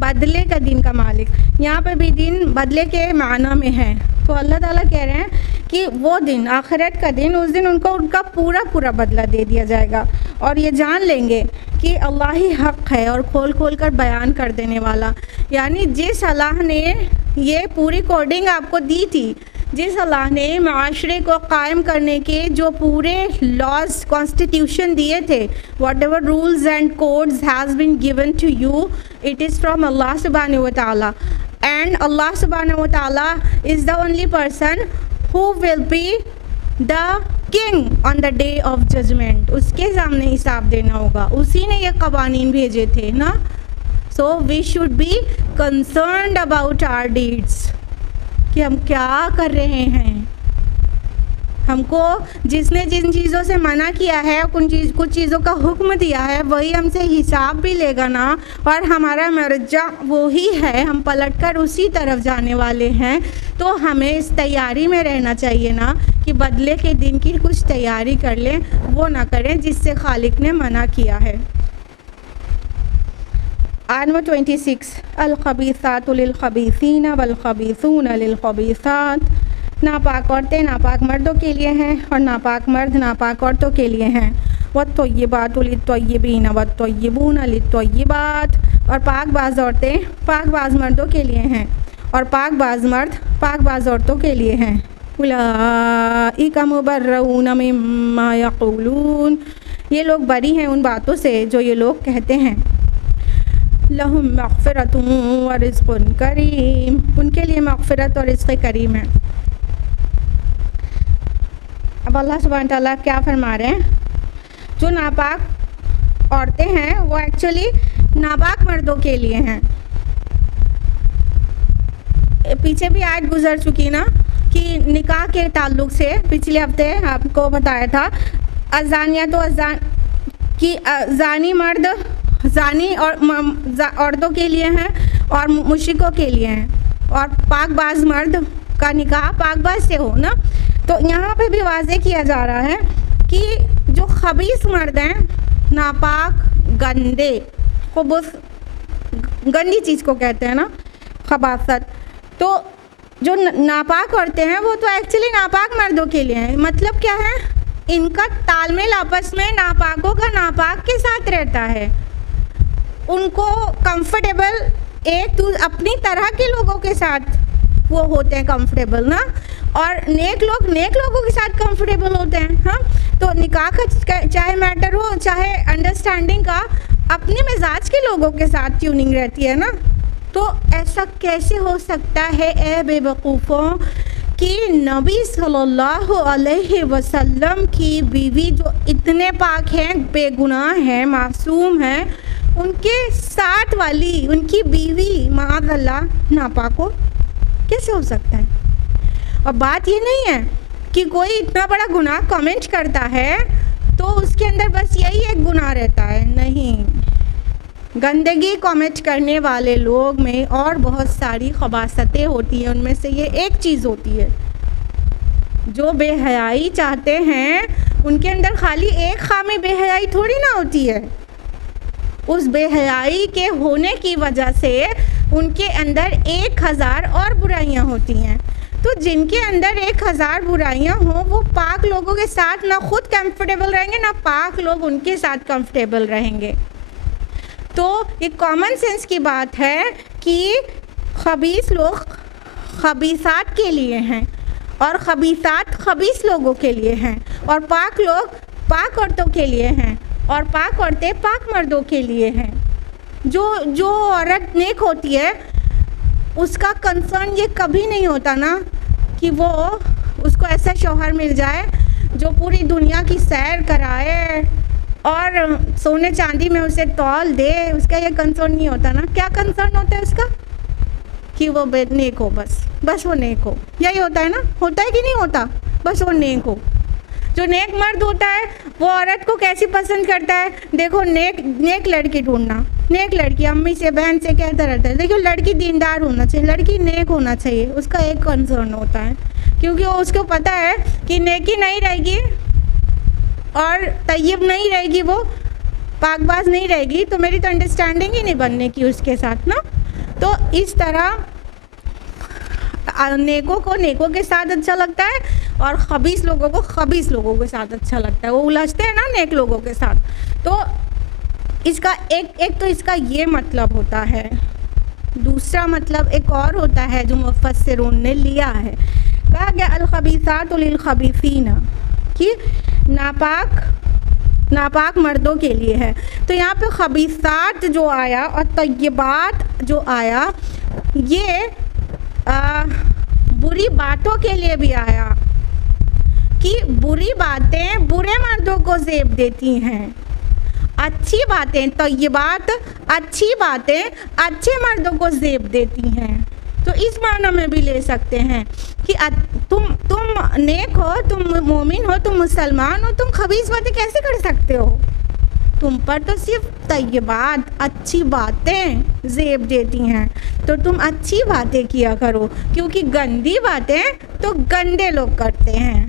بدلے کا دن کا مالک، یہاں پہ بھی دن بدلے کے معنی میں ہے. تو اللہ تعالیٰ کہہ رہے ہیں کہ وہ دن آخرت کا دن، اس دن ان کو ان کا پورا بدلہ دے دیا جائے گا. اور یہ جان لیں گے کہ اللہ ہی حق ہے اور کھول کر بیان کر دینے والا. یعنی جس اللہ نے یہ پوری کوڈنگ آپ کو دی تھی، جس اللہ نے معاشرے کو قائم کرنے کے جو پورے لاز کانسٹیٹیوشن دیے تھے، whatever rules and codes has been given to you, it is from اللہ سبحانہ و تعالیٰ. اینڈ اللہ سبحانہ و تعالیٰ is the only person who will be the king on the day of judgment. اس کے سامنے حساب دینا ہوگا، اسی نے یہ قوانین بھیجے تھے نا. So we should be concerned about our deeds, کہ ہم کیا کر رہے ہیں. ہم کو جس نے جن چیزوں سے منع کیا ہے، کچھ چیزوں کا حکم دیا ہے، وہی ہم سے حساب بھی لے گا نا. اور ہمارا مرجع وہی ہے، ہم پلٹ کر اسی طرف جانے والے ہیں. تو ہمیں اس تیاری میں رہنا چاہیے نا کہ بدلے کے دن کی کچھ تیاری کر لیں، وہ نہ کریں جس سے خالق نے منع کیا ہے. آیت نمبر 26 الخبیثات للخبیثین والخبیثون للخبیثات، ناپاک عورتیں ناپاک مردوں کے لیے ہیں اور ناپاک مرد ناپاک عورتوں کے لیے ہیں. والطیبات للطیبین والطیبون للطیبات، اور پاک باز عورتیں پاک باز مردوں کے لیے ہیں اور پاک باز مرد پاک باز عورتوں کے لیے ہیں. اولئک مبرؤون مما یقولون، یہ لوگ بری ہیں ان باتوں سے جو یہ لوگ کہتے ہیں. لہم مغفرۃ ورزق کریم، ان کے لیے مغفرت اور رزق کریم ہے. اب اللہ سبحانہ تعالیٰ کیا فرما رہے ہیں؟ جو ناپاک عورتیں ہیں وہ ایکچولی ناپاک مردوں کے لیے ہیں. پیچھے بھی آیت گزر چکی نا کہ نکاح کے تعلق سے، پچھلے ہفتے آپ کو بتایا تھا ازانیہ کہ زانی مرد زانی اور عورتوں کے لیے ہیں اور مشرکوں کے لیے ہیں، اور پاک باز مرد کا نکاح پاک باز سے ہو نا. تو یہاں پہ بھی واضح کیا جا رہا ہے کہ جو خبیث مرد ہیں، ناپاک، گندے، خبث گندی چیز کو کہتے ہیں نا، خباثت. تو جو ناپاک عورتیں ہیں وہ تو ایکچولی ناپاک مردوں کے لیے ہیں. مطلب کیا ہے؟ ان کا تال میل آپس میں ناپاکوں کا ناپاک کے ساتھ رہتا ہے. ان کو کمفرٹیبل ایک تو اپنی طرح کے لوگوں کے ساتھ وہ ہوتے ہیں کمفرٹیبل نا، اور نیک لوگوں کے ساتھ کمفرٹیبل ہوتے ہیں. ہاں، تو نکاح کا چاہے میٹر ہو چاہے انڈرسٹینڈنگ کا، اپنے مزاج کے لوگوں کے ساتھ ٹیوننگ رہتی ہے نا. تو ایسا کیسے ہو سکتا ہے اے بے وقوفوں کہ نبی صلی اللہ علیہ وسلم کی بیوی جو اتنے پاک ہیں، بے گناہ ہیں، معصوم ہیں، ان کے ساتھ والی ان کی بیوی معاذ اللہ ناپاک ہو؟ کیسے ہو سکتا ہے؟ اور بات یہ نہیں ہے کہ کوئی اتنا بڑا گناہ کمنٹ کرتا ہے تو اس کے اندر بس یہی ایک گناہ رہتا ہے، نہیں، گندگی کمنٹ کرنے والے لوگ میں اور بہت ساری خباثتیں ہوتی ہیں، ان میں سے یہ ایک چیز ہوتی ہے۔ جو بے حیائی چاہتے ہیں ان کے اندر خالی ایک خامی بے حیائی تھوڑی نہ ہوتی ہے، اس بے حیائی کے ہونے کی وجہ سے ان کے اندر 1000 اور برائیاں ہوتی ہیں۔ تو جن کے اندر 1000 برائیاں ہوں وہ پاک لوگوں کے ساتھ نہ خود کمفرٹیبل رہیں گے نہ پاک لوگ ان کے ساتھ کمفرٹیبل رہیں گے۔ تو ایک کامن سینس کی بات ہے کہ خبیث لوگ خبیثات کے لیے ہیں اور خبیثات خبیث لوگوں کے لیے ہیں، اور پاک لوگ پاک عورتوں کے لیے ہیں اور پاک عورتیں پاک مردوں کے لیے ہیں۔ جو عورت نیک ہوتی ہے اس کا کنسرن یہ کبھی نہیں ہوتا نا کہ وہ اس کو ایسا شوہر مل جائے جو پوری دنیا کی سیر کرائے اور سونے چاندی میں اسے تول دے، اس کا یہ کنسرن نہیں ہوتا نا۔ کیا کنسرن ہوتا ہے اس کا؟ کہ وہ نیک ہو، بس وہ نیک ہو، یہی ہوتا ہے نا؟ ہوتا ہے کہ نہیں ہوتا؟ بس وہ نیک ہو۔ جو نیک مرد ہوتا ہے وہ عورت کو کیسی پسند کرتا ہے؟ دیکھو نیک لڑکی ڈھونڈنا، نیک لڑکی، امی سے بہن سے کہتا رہتا ہے دیکھو لڑکی دیندار ہونا چاہیے، لڑکی نیک ہونا چاہیے، اس کا ایک کنسرن ہوتا ہے، کیونکہ اس کو پتہ ہے کہ نیکی نہیں رہے گی اور طیب نہیں رہے گی، وہ پاک باز نہیں رہے گی تو میری تو انڈرسٹینڈنگ ہی نہیں بننے کی اس کے ساتھ نا۔ تو اس طرح نیکوں کو نیکوں کے ساتھ اچھا لگتا ہے اور خبیث لوگوں کو خبیث لوگوں کے ساتھ اچھا لگتا ہے، وہ الجھتے ہیں نا نیک لوگوں کے ساتھ۔ تو اس کا ایک تو اس کا یہ مطلب ہوتا ہے، دوسرا مطلب ایک اور ہوتا ہے جو مفسرون نے لیا ہے، کہا کہ الخبیثات للخبیثین، کہ ناپاک مردوں کے لیے ہے۔ تو یہاں پہ خبیثات جو آیا اور طیبات جو آیا یہ بری باتوں کے لیے بھی آیا، کہ بری باتیں برے مردوں کو زیب دیتی ہیں، اچھی باتیں طیبات اچھی باتیں اچھے مردوں کو زیب دیتی ہیں۔ تو اس معنی میں بھی لے سکتے ہیں کہ تم نیک ہو، تم مومن ہو، تم مسلمان ہو، تم خبیث باتیں کیسے کر سکتے ہو؟ تم پر تو صرف طیبات اچھی باتیں زیب دیتی ہیں، تو تم اچھی باتیں کیا کرو، کیونکہ گندی باتیں تو گندے لوگ کرتے ہیں،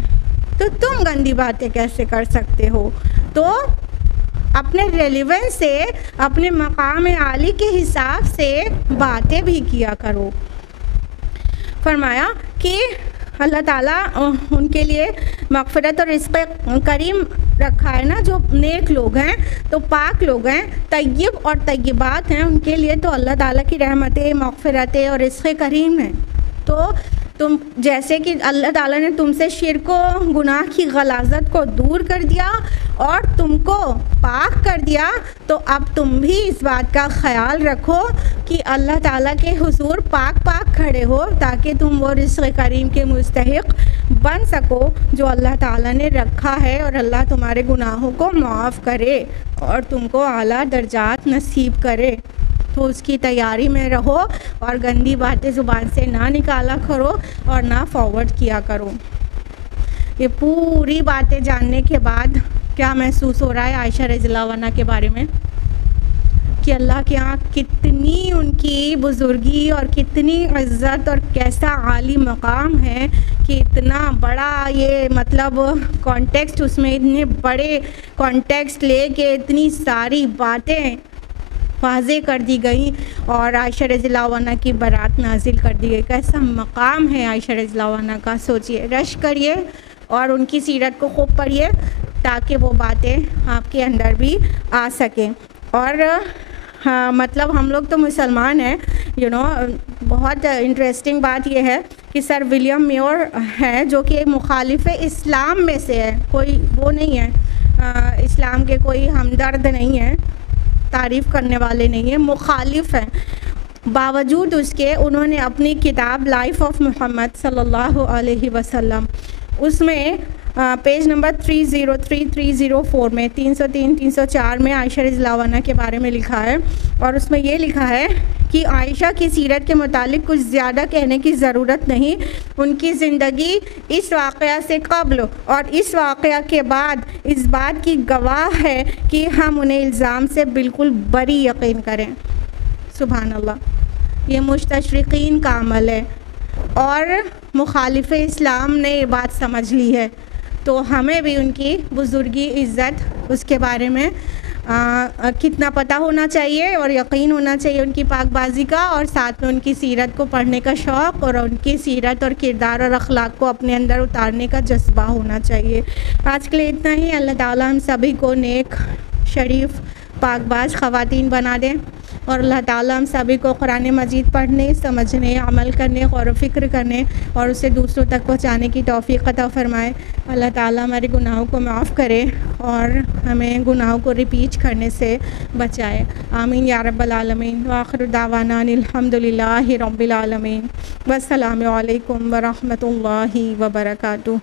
تو تم گندی باتیں کیسے کر سکتے ہو؟ تو اپنے ریلیونس سے، اپنے مقام عالی کے حساب سے باتیں بھی کیا کرو۔ فرمایا کہ اللہ تعالیٰ ان کے لیے مغفرت اور رزق کریم رکھا ہے نا، جو نیک لوگ ہیں تو پاک لوگ ہیں، طیب اور طیبات ہیں، ان کے لیے تو اللہ تعالیٰ کی رحمتیں، مغفرتیں اور رزق کریم ہیں۔ تو تم جیسے کہ اللہ تعالیٰ نے تم سے شرک و گناہ کی غلاظت کو دور کر دیا اور تم کو پاک کر دیا، تو اب تم بھی اس بات کا خیال رکھو کہ اللہ تعالیٰ کے حضور پاک کھڑے ہو، تاکہ تم وہ رزق کریم کے مستحق بن سکو جو اللہ تعالیٰ نے رکھا ہے، اور اللہ تمہارے گناہوں کو معاف کرے اور تم کو اعلیٰ درجات نصیب کرے۔ تو اس کی تیاری میں رہو اور گندی باتیں زبان سے نہ نکالا کرو اور نہ فارورڈ کیا کرو۔ یہ پوری باتیں جاننے کے بعد کیا محسوس ہو رہا ہے عائشہ رضی اللہ عنہا کے بارے میں؟ کہ اللہ کے ہاں کتنی ان کی بزرگی اور کتنی عزت اور کیسا عالی مقام ہے، کہ اتنا بڑا یہ مطلب کانٹیکسٹ، اس میں اتنے بڑے کانٹیکسٹ لے کے اتنی ساری باتیں واضح کر دی گئی اور عائشہ رضی اللہ عنہا کی برات نازل کر دی گئی۔ کیسا مقام ہے عائشہ رضی اللہ عنہا کا، سوچئے، رشک کریے اور ان کی سیرت کو خوب پڑھیے تاکہ وہ باتیں آپ کے اندر بھی آ سکیں۔ اور مطلب ہم لوگ تو مسلمان ہیں، بہت انٹرسٹنگ بات یہ ہے کہ سر ولیم میور ہے جو کہ مخالف اسلام میں سے ہے، کوئی وہ نہیں ہے اسلام کے، کوئی ہمدرد نہیں ہے، تعریف کرنے والے نہیں ہیں، مخالف ہیں۔ باوجود اس کے انہوں نے اپنی کتاب لائف آف محمد صلی اللہ علیہ وسلم اس میں پیج نمبر 303-304 میں 303-304 میں عائشہ رضی اللہ عنہا کے بارے میں لکھا ہے، اور اس میں یہ لکھا ہے کہ عائشہ کی سیرت کے متعلق کچھ زیادہ کہنے کی ضرورت نہیں، ان کی زندگی اس واقعہ سے قبل اور اس واقعہ کے بعد اس بات کی گواہ ہے کہ ہم انہیں الزام سے بالکل بری یقین کریں۔ سبحان اللہ، یہ مستشرقین کا عمل ہے اور مخالف اسلام نے یہ بات سمجھ لی ہے، تو ہمیں بھی ان کی بزرگی، عزت، اس کے بارے میں کتنا پتہ ہونا چاہیے اور یقین ہونا چاہیے ان کی پاک بازی کا، اور ساتھ میں ان کی سیرت کو پڑھنے کا شوق اور ان کی سیرت اور کردار اور اخلاق کو اپنے اندر اتارنے کا جذبہ ہونا چاہیے۔ آج کے لیے اتنا ہی۔ اللہ تعالیٰ ہم سبھی کو نیک، شریف، پاک باز خواتین بنا دیں، اور اللہ تعالیٰ ہم سبھی کو قرآن مجید پڑھنے، سمجھنے، عمل کرنے، غور و فکر کرنے اور اسے دوسروں تک پہنچانے کی توفیق عطا فرمائے۔ اللہ تعالیٰ ہمارے گناہوں کو معاف کرے اور ہمیں گناہوں کو ریپیٹ کرنے سے بچائے۔ آمین یا رب العالمین۔ وآخر دعوانا الحمدللہ رب العالمین۔ والسلام علیکم ورحمۃ اللہ وبرکاتہ۔